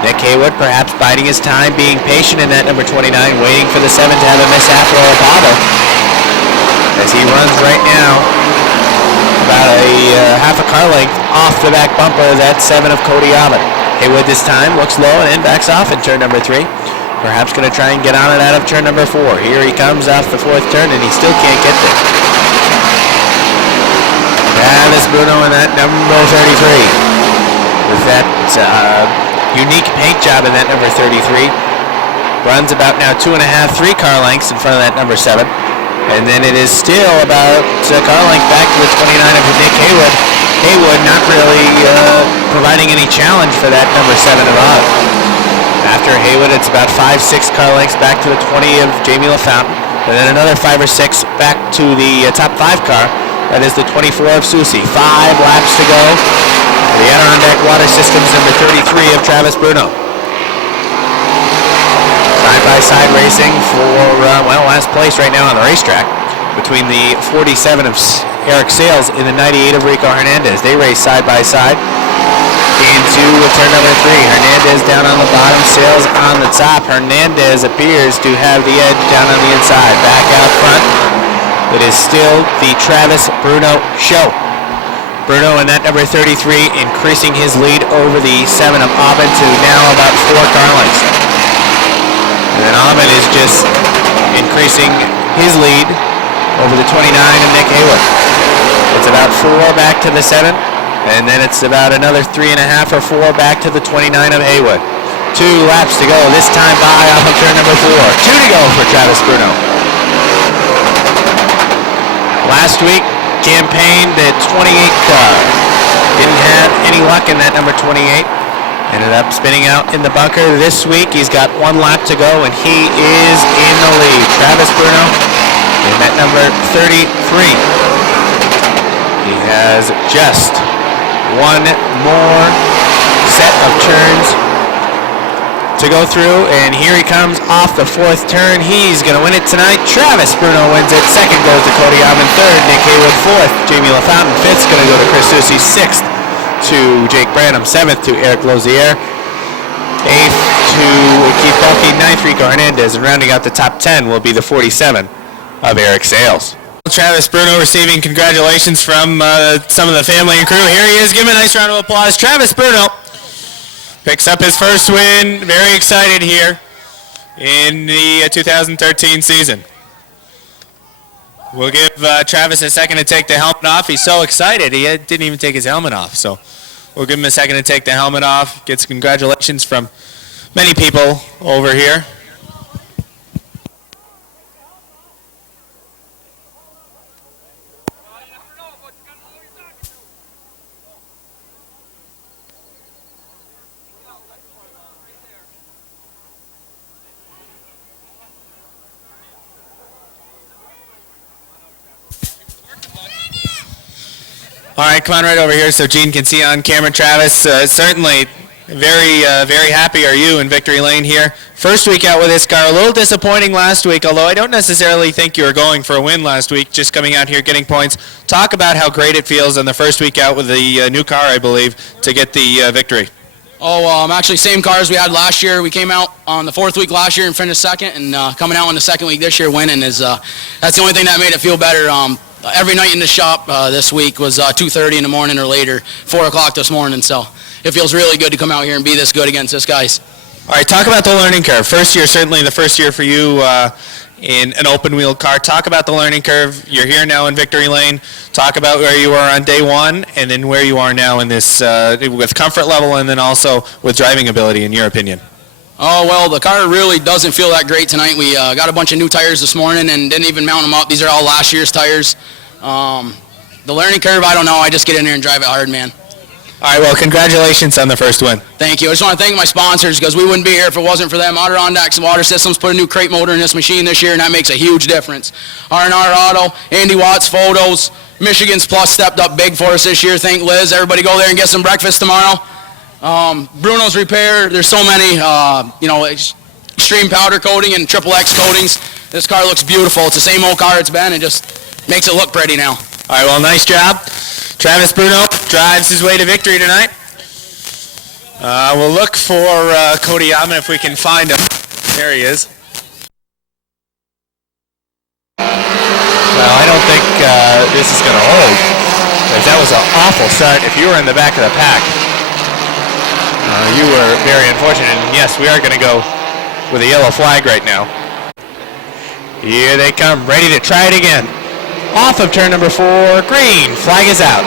Nick Haywood perhaps biding his time, being patient in that number 29, waiting for the 7 to have a mishap or a bobble. As he runs right now about a half a car length off the back bumper of that 7 of Cody Myers. Haywood this time looks low and then backs off in turn number 3. Perhaps going to try and get on it out of turn number 4. Here he comes off the 4th turn and he still can't get there. Travis Bruno in that number 33. With that unique paint job in that number 33. Runs about now 2.5, 3 car lengths in front of that number 7. And then it is still about a car length back to the 29 of Nick Haywood. Haywood not really providing any challenge for that number 7 of Autumn. After Haywood, it's about 5, 6 car lengths back to the 20 of Jamie LaFountain. And then another 5 or 6 back to the top 5 car. That is the 24 of Susie. 5 laps to go. The Adirondack Water Systems number 33 of Travis Bruno. Side-by-side racing for, last place right now on the racetrack between the 47 of Eric Sales and the 98 of Rico Hernandez. They race side-by-side into turn number 3. Hernandez down on the bottom, Sales on the top. Hernandez appears to have the edge down on the inside. Back out front, it is still the Travis Bruno show. Bruno in that number 33 increasing his lead over the 7 of Aubin to now about 4 car lengths. And then Ahmed is just increasing his lead over the 29 of Nick Haywood. It's about 4 back to the 7, and then it's about another 3.5 or 4 back to the 29 of Haywood. 2 laps to go, this time by off of turn number 4. 2 to go for Travis Bruno. Last week, campaigned at 28 car. Didn't have any luck in that number 28. Ended up spinning out in the bunker. This week, he's got 1 lap to go, and he is in the lead. Travis Bruno in that number 33. He has just 1 more set of turns to go through, and here he comes off the 4th turn. He's going to win it tonight. Travis Bruno wins it. 2nd goes to Cody Myers. 3rd, Nick Haywood. 4th, Jamie LaFountain. 5th's going to go to Chris Susie. 6th to Jake Branham. 7th to Eric Lozier. 8th to Keith Belkey. 9th, Rico Hernandez. And rounding out the top 10 will be the 47 of Eric Sales. Travis Bruno receiving congratulations from some of the family and crew. Here he is. Give him a nice round of applause. Travis Bruno picks up his first win. Very excited here in the 2013 season. We'll give Travis a second to take the helmet off. He's so excited he didn't even take his helmet off. So we'll give him a second to take the helmet off. Get some congratulations from many people over here. All right, come on right over here so Gene can see on camera. Travis, certainly very happy are you in Victory Lane here. First week out with this car, a little disappointing last week, although I don't necessarily think you were going for a win last week, just coming out here getting points. Talk about how great it feels on the first week out with the new car, I believe, to get the victory. Oh, actually same car as we had last year. We came out on the 4th week last year and finished 2nd, and coming out on the 2nd week this year winning is that's the only thing that made it feel better. Every night in the shop this week was 2:30 in the morning or later, 4 o'clock this morning, so it feels really good to come out here and be this good against this guys. All right, talk about the learning curve. First year, certainly the first year for you in an open wheel car. Talk about the learning curve. You're here now in Victory Lane. Talk about where you were on day 1 and then where you are now in this with comfort level and then also with driving ability, in your opinion. Oh, well, the car really doesn't feel that great tonight. We got a bunch of new tires this morning and didn't even mount them up. These are all last year's tires. The learning curve, I don't know. I just get in there and drive it hard, man. All right, well, congratulations on the first win. Thank you. I just want to thank my sponsors because we wouldn't be here if it wasn't for them. Adirondack Water Systems put a new crate motor in this machine this year, and that makes a huge difference. R&R Auto, Andy Watts Photos, Michigan's Plus stepped up big for us this year. Thank Liz. Everybody go there and get some breakfast tomorrow. Bruno's Repair. There's so many, extreme powder coating and XXX coatings. This car looks beautiful. It's the same old car it's been. It just makes it look pretty now. All right, well, nice job. Travis Bruno drives his way to victory tonight. We'll look for Cody Myers if we can find him. There he is. Well, I don't think this is going to hold. As that was an awful start. If you were in the back of the pack, you were very unfortunate. And yes, we are going to go with a yellow flag right now. Here they come, ready to try it again. Off of turn number 4, green, flag is out.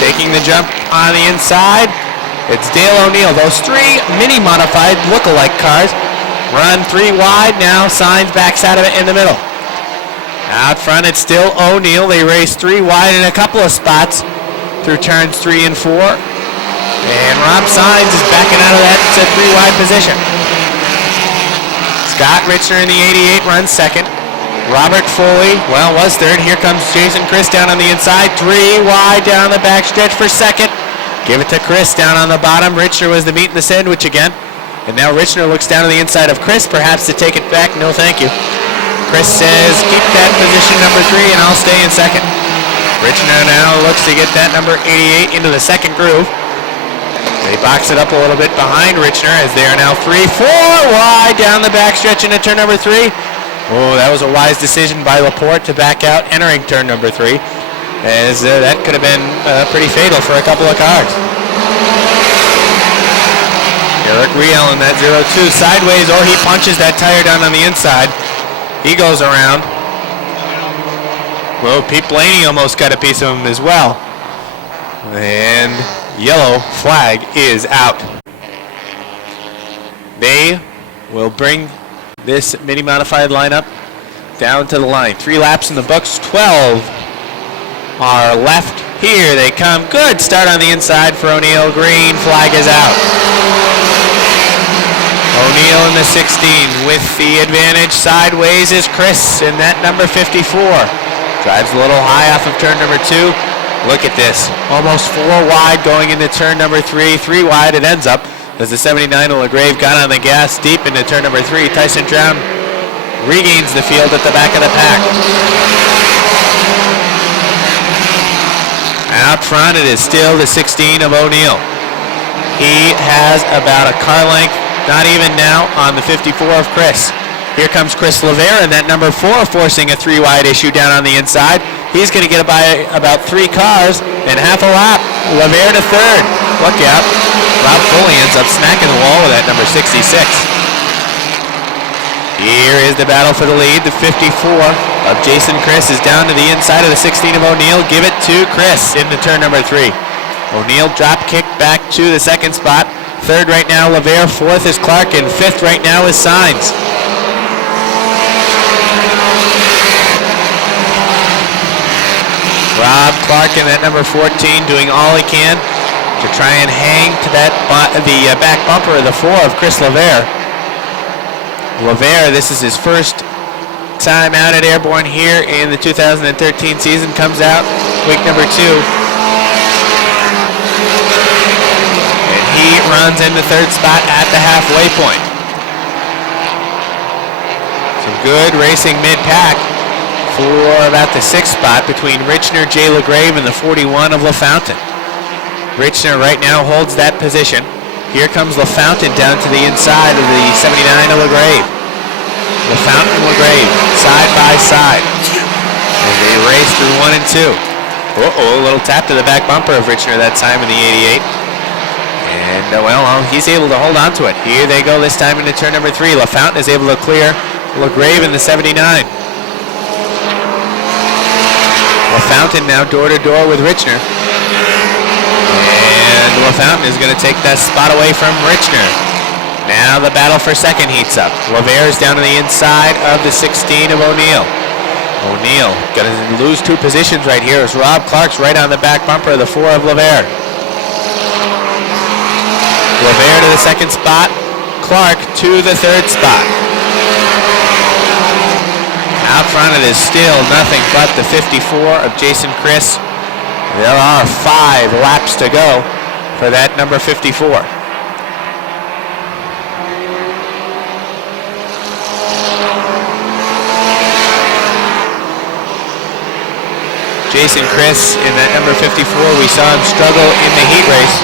Taking the jump on the inside, it's Dale O'Neill. Those 3 mini-modified look-alike cars run 3 wide. Now Signs backs out of it in the middle. Out front, it's still O'Neill. They race 3 wide in a couple of spots through turns 3 and 4. And Rob Signs is backing out of that 3 wide position. Scott Richner in the 88 runs second. Robert Foley, was third. Here comes Jason Chris down on the inside. 3 wide down the backstretch for second. Give it to Chris down on the bottom. Richner was the meat in the sandwich again. And now Richner looks down on the inside of Chris, perhaps to take it back. No, thank you. Chris says, keep that position number 3 and I'll stay in second. Richner now looks to get that number 88 into the second groove. They box it up a little bit behind Richner as they are now 3-4 wide down the backstretch into turn number 3. Oh, that was a wise decision by Laporte to back out entering turn number 3, as that could have been pretty fatal for a couple of cars. Eric Riel in that 0-2 sideways. Oh, he punches that tire down on the inside. He goes around. Well, Pete Blaney almost got a piece of him as well. And yellow flag is out. They will bring this mini-modified lineup down to the line. 3 laps in the books, 12 are left. Here they come. Good start on the inside for O'Neill. Green flag is out. O'Neill in the 16 with the advantage. Sideways is Chris in that number 54. Drives a little high off of turn number 2. Look at this. Almost 4 wide going into turn number 3. 3 wide it ends up as the 79 of LaGrave got on the gas deep into turn number 3. Tyson Drown regains the field at the back of the pack. Out front it is still the 16 of O'Neill. He has about a car length, not even now, on the 54 of Chris. Here comes Chris Lavere in that number 4, forcing a 3 wide issue down on the inside. He's going to get by about 3 cars and half a lap. Lavere to third. Look out. Rob Foley ends up smacking the wall with that number 66. Here is the battle for the lead. The 54 of Jason Chris is down to the inside of the 16 of O'Neill. Give it to Chris into turn number 3. O'Neill drop kick back to the second spot. Third right now Lavere. 4th is Clark. And 5th right now is Signs. Rob Clark in that number 14 doing all he can to try and hang to that the back bumper of the 4 of Chris Lavere. Lavere, this is his first time out at Airborne here in the 2013 season. Comes out week number 2. And he runs in the 3rd spot at the halfway point. Some good racing mid-pack for about the 6th spot between Richner, Jay LaGrave, and the 41 of LaFountain. Richner right now holds that position. Here comes LaFountain down to the inside of the 79 of LaGrave. LaFountain and LaGrave, side by side. And they race through 1 and 2. Uh-oh, a little tap to the back bumper of Richner that time in the 88. And, he's able to hold on to it. Here they go this time into turn number 3. LaFountain is able to clear LaGrave in the 79. LaFountain now door-to-door with Richner. And LaFountain is going to take that spot away from Richner. Now the battle for second heats up. Lavere's down to the inside of the 16 of O'Neill. O'Neill going to lose 2 positions right here as Rob Clark's right on the back bumper of the 4 of Lavere. Lavere to the 2nd spot. Clark to the 3rd spot. Out front it is still nothing but the 54 of Jason Chris. There are 5 laps to go for that number 54. Jason Chris in that number 54, we saw him struggle in the heat race.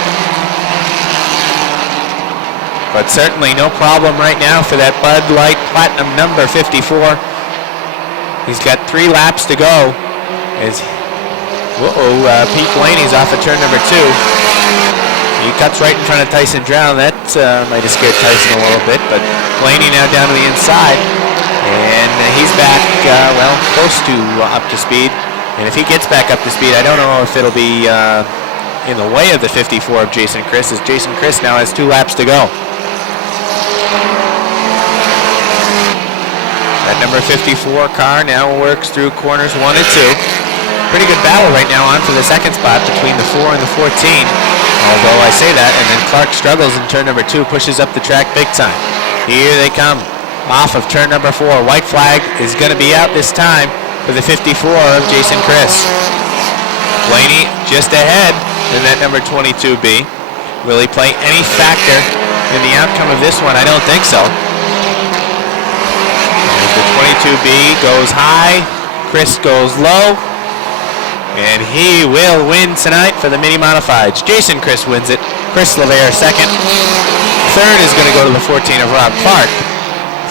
But certainly no problem right now for that Bud Light Platinum number 54. He's got 3 laps to go. As Pete Blaney's off of turn number 2. He cuts right in front of Tyson Drown. That might have scared Tyson a little bit, but Blaney now down to the inside. And he's back, close to up to speed. And if he gets back up to speed, I don't know if it'll be in the way of the 54 of Jason Criss, as Jason Criss now has 2 laps to go. That number 54 car now works through corners 1 and 2. Pretty good battle right now on for the second spot between the 4 and the 14. Although I say that, and then Clark struggles in turn number 2, pushes up the track big time. Here they come off of turn number 4. White flag is going to be out this time for the 54 of Jason Criss. Blaney just ahead in that number 22B. Will he play any factor in the outcome of this one? I don't think so. As the 22B goes high, Criss goes low. And he will win tonight for the Mini Modifieds. Jason Criss wins it. Chris LeVere second. Third is going to go to the 14 of Rob Clark.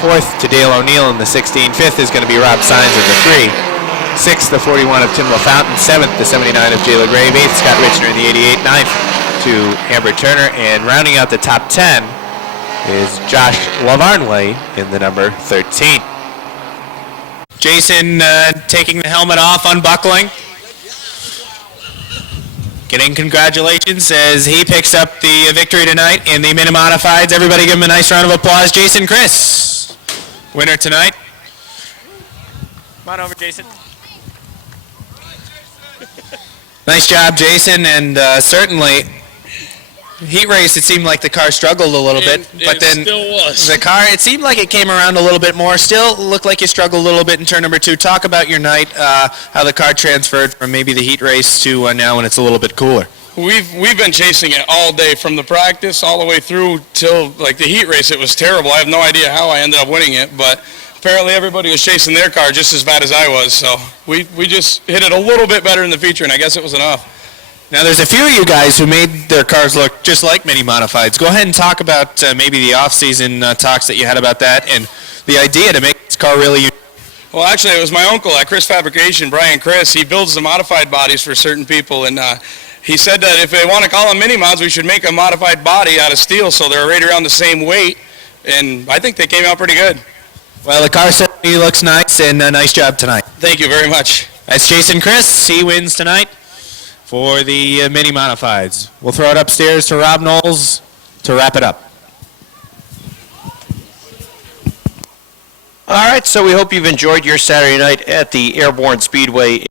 Fourth to Dale O'Neill in the 16. Fifth is going to be Rob Sines in the 3. Sixth, the 41 of Tim LaFountain. Seventh, the 79 of Jay LaGrave. Eighth, Scott Richner in the 88. Ninth to Amber Turner. And rounding out the top 10 is Josh Lavarnway in the number 13. Jason taking the helmet off, unbuckling. Getting congratulations as he picks up the victory tonight in the Mini Modifieds. Everybody give him a nice round of applause. Jason Criss, winner tonight. Come on over, Jason. Nice job, Jason, and certainly heat race, it seemed like the car struggled a little bit, but then still was. the car, it seemed like it came around a little bit more. Still looked like you struggled a little bit in turn number 2. Talk about your night, how the car transferred from maybe the heat race to now when it's a little bit cooler. We've been chasing it all day, from the practice all the way through till like the heat race. It was terrible. I have no idea how I ended up winning it, but apparently everybody was chasing their car just as bad as I was. So we just hit it a little bit better in the feature, and I guess it was enough. Now, there's a few of you guys who made their cars look just like Mini Modifieds. Go ahead and talk about maybe the off-season talks that you had about that and the idea to make this car really unique. Well, actually, it was my uncle at Criss Fabrication, Brian Criss. He builds the modified bodies for certain people, and he said that if they want to call them mini mods, we should make a modified body out of steel so they're right around the same weight, and I think they came out pretty good. Well, the car certainly looks nice, and nice job tonight. Thank you very much. That's Jason Criss. He wins tonight for the Mini Modifieds. We'll throw it upstairs to Rob Knowles to wrap it up. All right, so we hope you've enjoyed your Saturday night at the Airborne Speedway